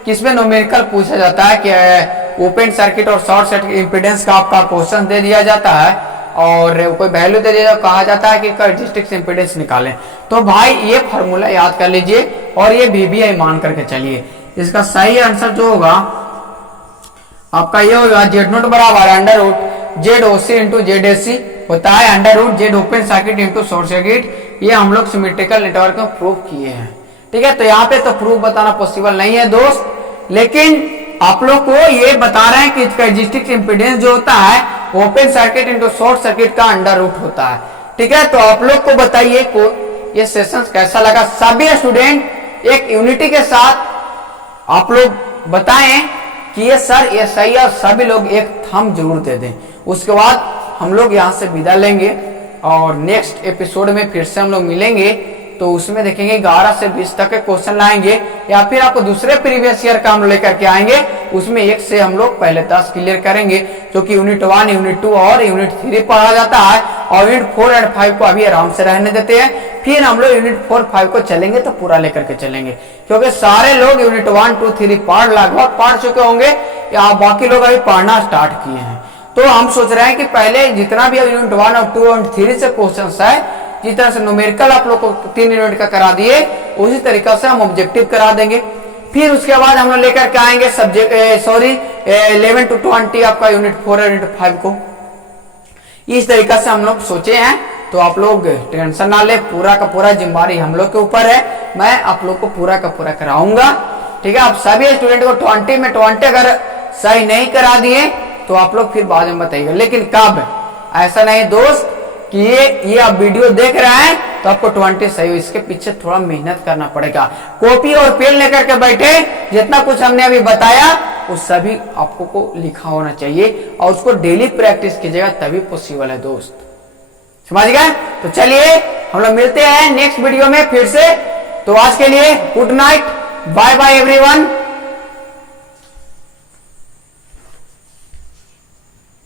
कि इसमें न्यूमेरिकल पूछा जाता है कि ओपन सर्किट और शॉर्ट सर्किट इंपीडेंस का आपका क्वेश्चन दे दिया जाता है और कोई वैल्यू दे दिया, कहा जाता है कि कैरेक्टरिस्टिक इंपीडेंस निकालें। तो भाई ये फॉर्मूला याद कर लीजिए और ये VBI मान करके चलिए। इसका सही आंसर जो होगा आपका ये होगा Z0 बराबर under root Z OC into Z AC होता है, under root Z open circuit into short circuit. ये हम लोग सिमेट्रिकल नेटवर्क में प्रूव किए हैं। ठीक है, तो यहाँ पे तो प्रूफ बताना पॉसिबल नहीं है दोस्त, लेकिन आप लोग को ये बता रहे हैं कि कैरेक्टरिस्टिक इंपीडेंस जो होता है open circuit into short circuit का अंडर रूट होता है। ठीक है, तो आप लोग को बताइए को ये सेशन कैसा लगा। सभी स्टूडेंट एक यूनिटी के साथ आप लोग बताएं कि ये सर ये सही है, और सभी लोग एक थंब जरूर दे दें। उसके बाद हम लोग यहाँ से विदा लेंगे और नेक्स्ट एपिसोड में फिर से हम लोग मिलेंगे। तो उसमें देखेंगे 11 से 20 तक के क्वेश्चन लाएंगे, या फिर आपको दूसरे प्रीवियस ईयर का हम लेकर के आएंगे। उसमें 1 से हम लोग पहले 10 क्लियर करेंगे, जो कि यूनिट 1, यूनिट 2 और यूनिट 3 पढ़ा जाता है, और यूनिट 4 और 5 को अभी आराम से रहने देते हैं। फिर हम लोग यूनिट 4, 5 को चलेंगे तो पूरा लेकर के चलेंगे, क्योंकि सारे लोग यूनिट 1, 2, 3 लगभग पढ़ चुके होंगे, या बाकी लोग अभी पढ़ना स्टार्ट किए हैं। तो हम सोच रहे हैं कि पहले जितना भी यूनिट 1 और 2 और 3 से क्वेश्चन है, जिस तरह से न्यूमेरिकल आप लोग को 3 यूनिट का करा दिए, उसी तरीका से हम ऑब्जेक्टिव करा देंगे। फिर उसके बाद हम लोग लेकर के आएंगे सब्जेक्ट 11 to 20 आपका यूनिट 4 और यूनिट 5 को। इस तरीका से हम लोग सोचे हैं। तो आप लोग टेंशन ना ले, पूरा का पूरा जिम्मेदारी हम लोग के ऊपर है। मैं आप लोग को पूरा का पूरा कराऊंगा। ठीक है, आप सभी स्टूडेंट को 20 में 20 अगर सही नहीं करा दिए तो आप लोग फिर बाद में बताइएगा, लेकिन कब? ऐसा नहीं दोस्त कि ये आप वीडियो देख रहे हैं तो आपको 20 सही हो, इसके पीछे थोड़ा मेहनत करना पड़ेगा। कॉपी और पेन लेकर के बैठे, जितना कुछ हमने अभी बताया वो सभी आपको को लिखा होना चाहिए, और उसको डेली प्रैक्टिस कीजिएगा, तभी पॉसिबल है दोस्त। समझ गए? तो चलिए हम लोग मिलते हैं नेक्स्ट वीडियो में फिर से। तो आज के लिए good night, bye bye everyone.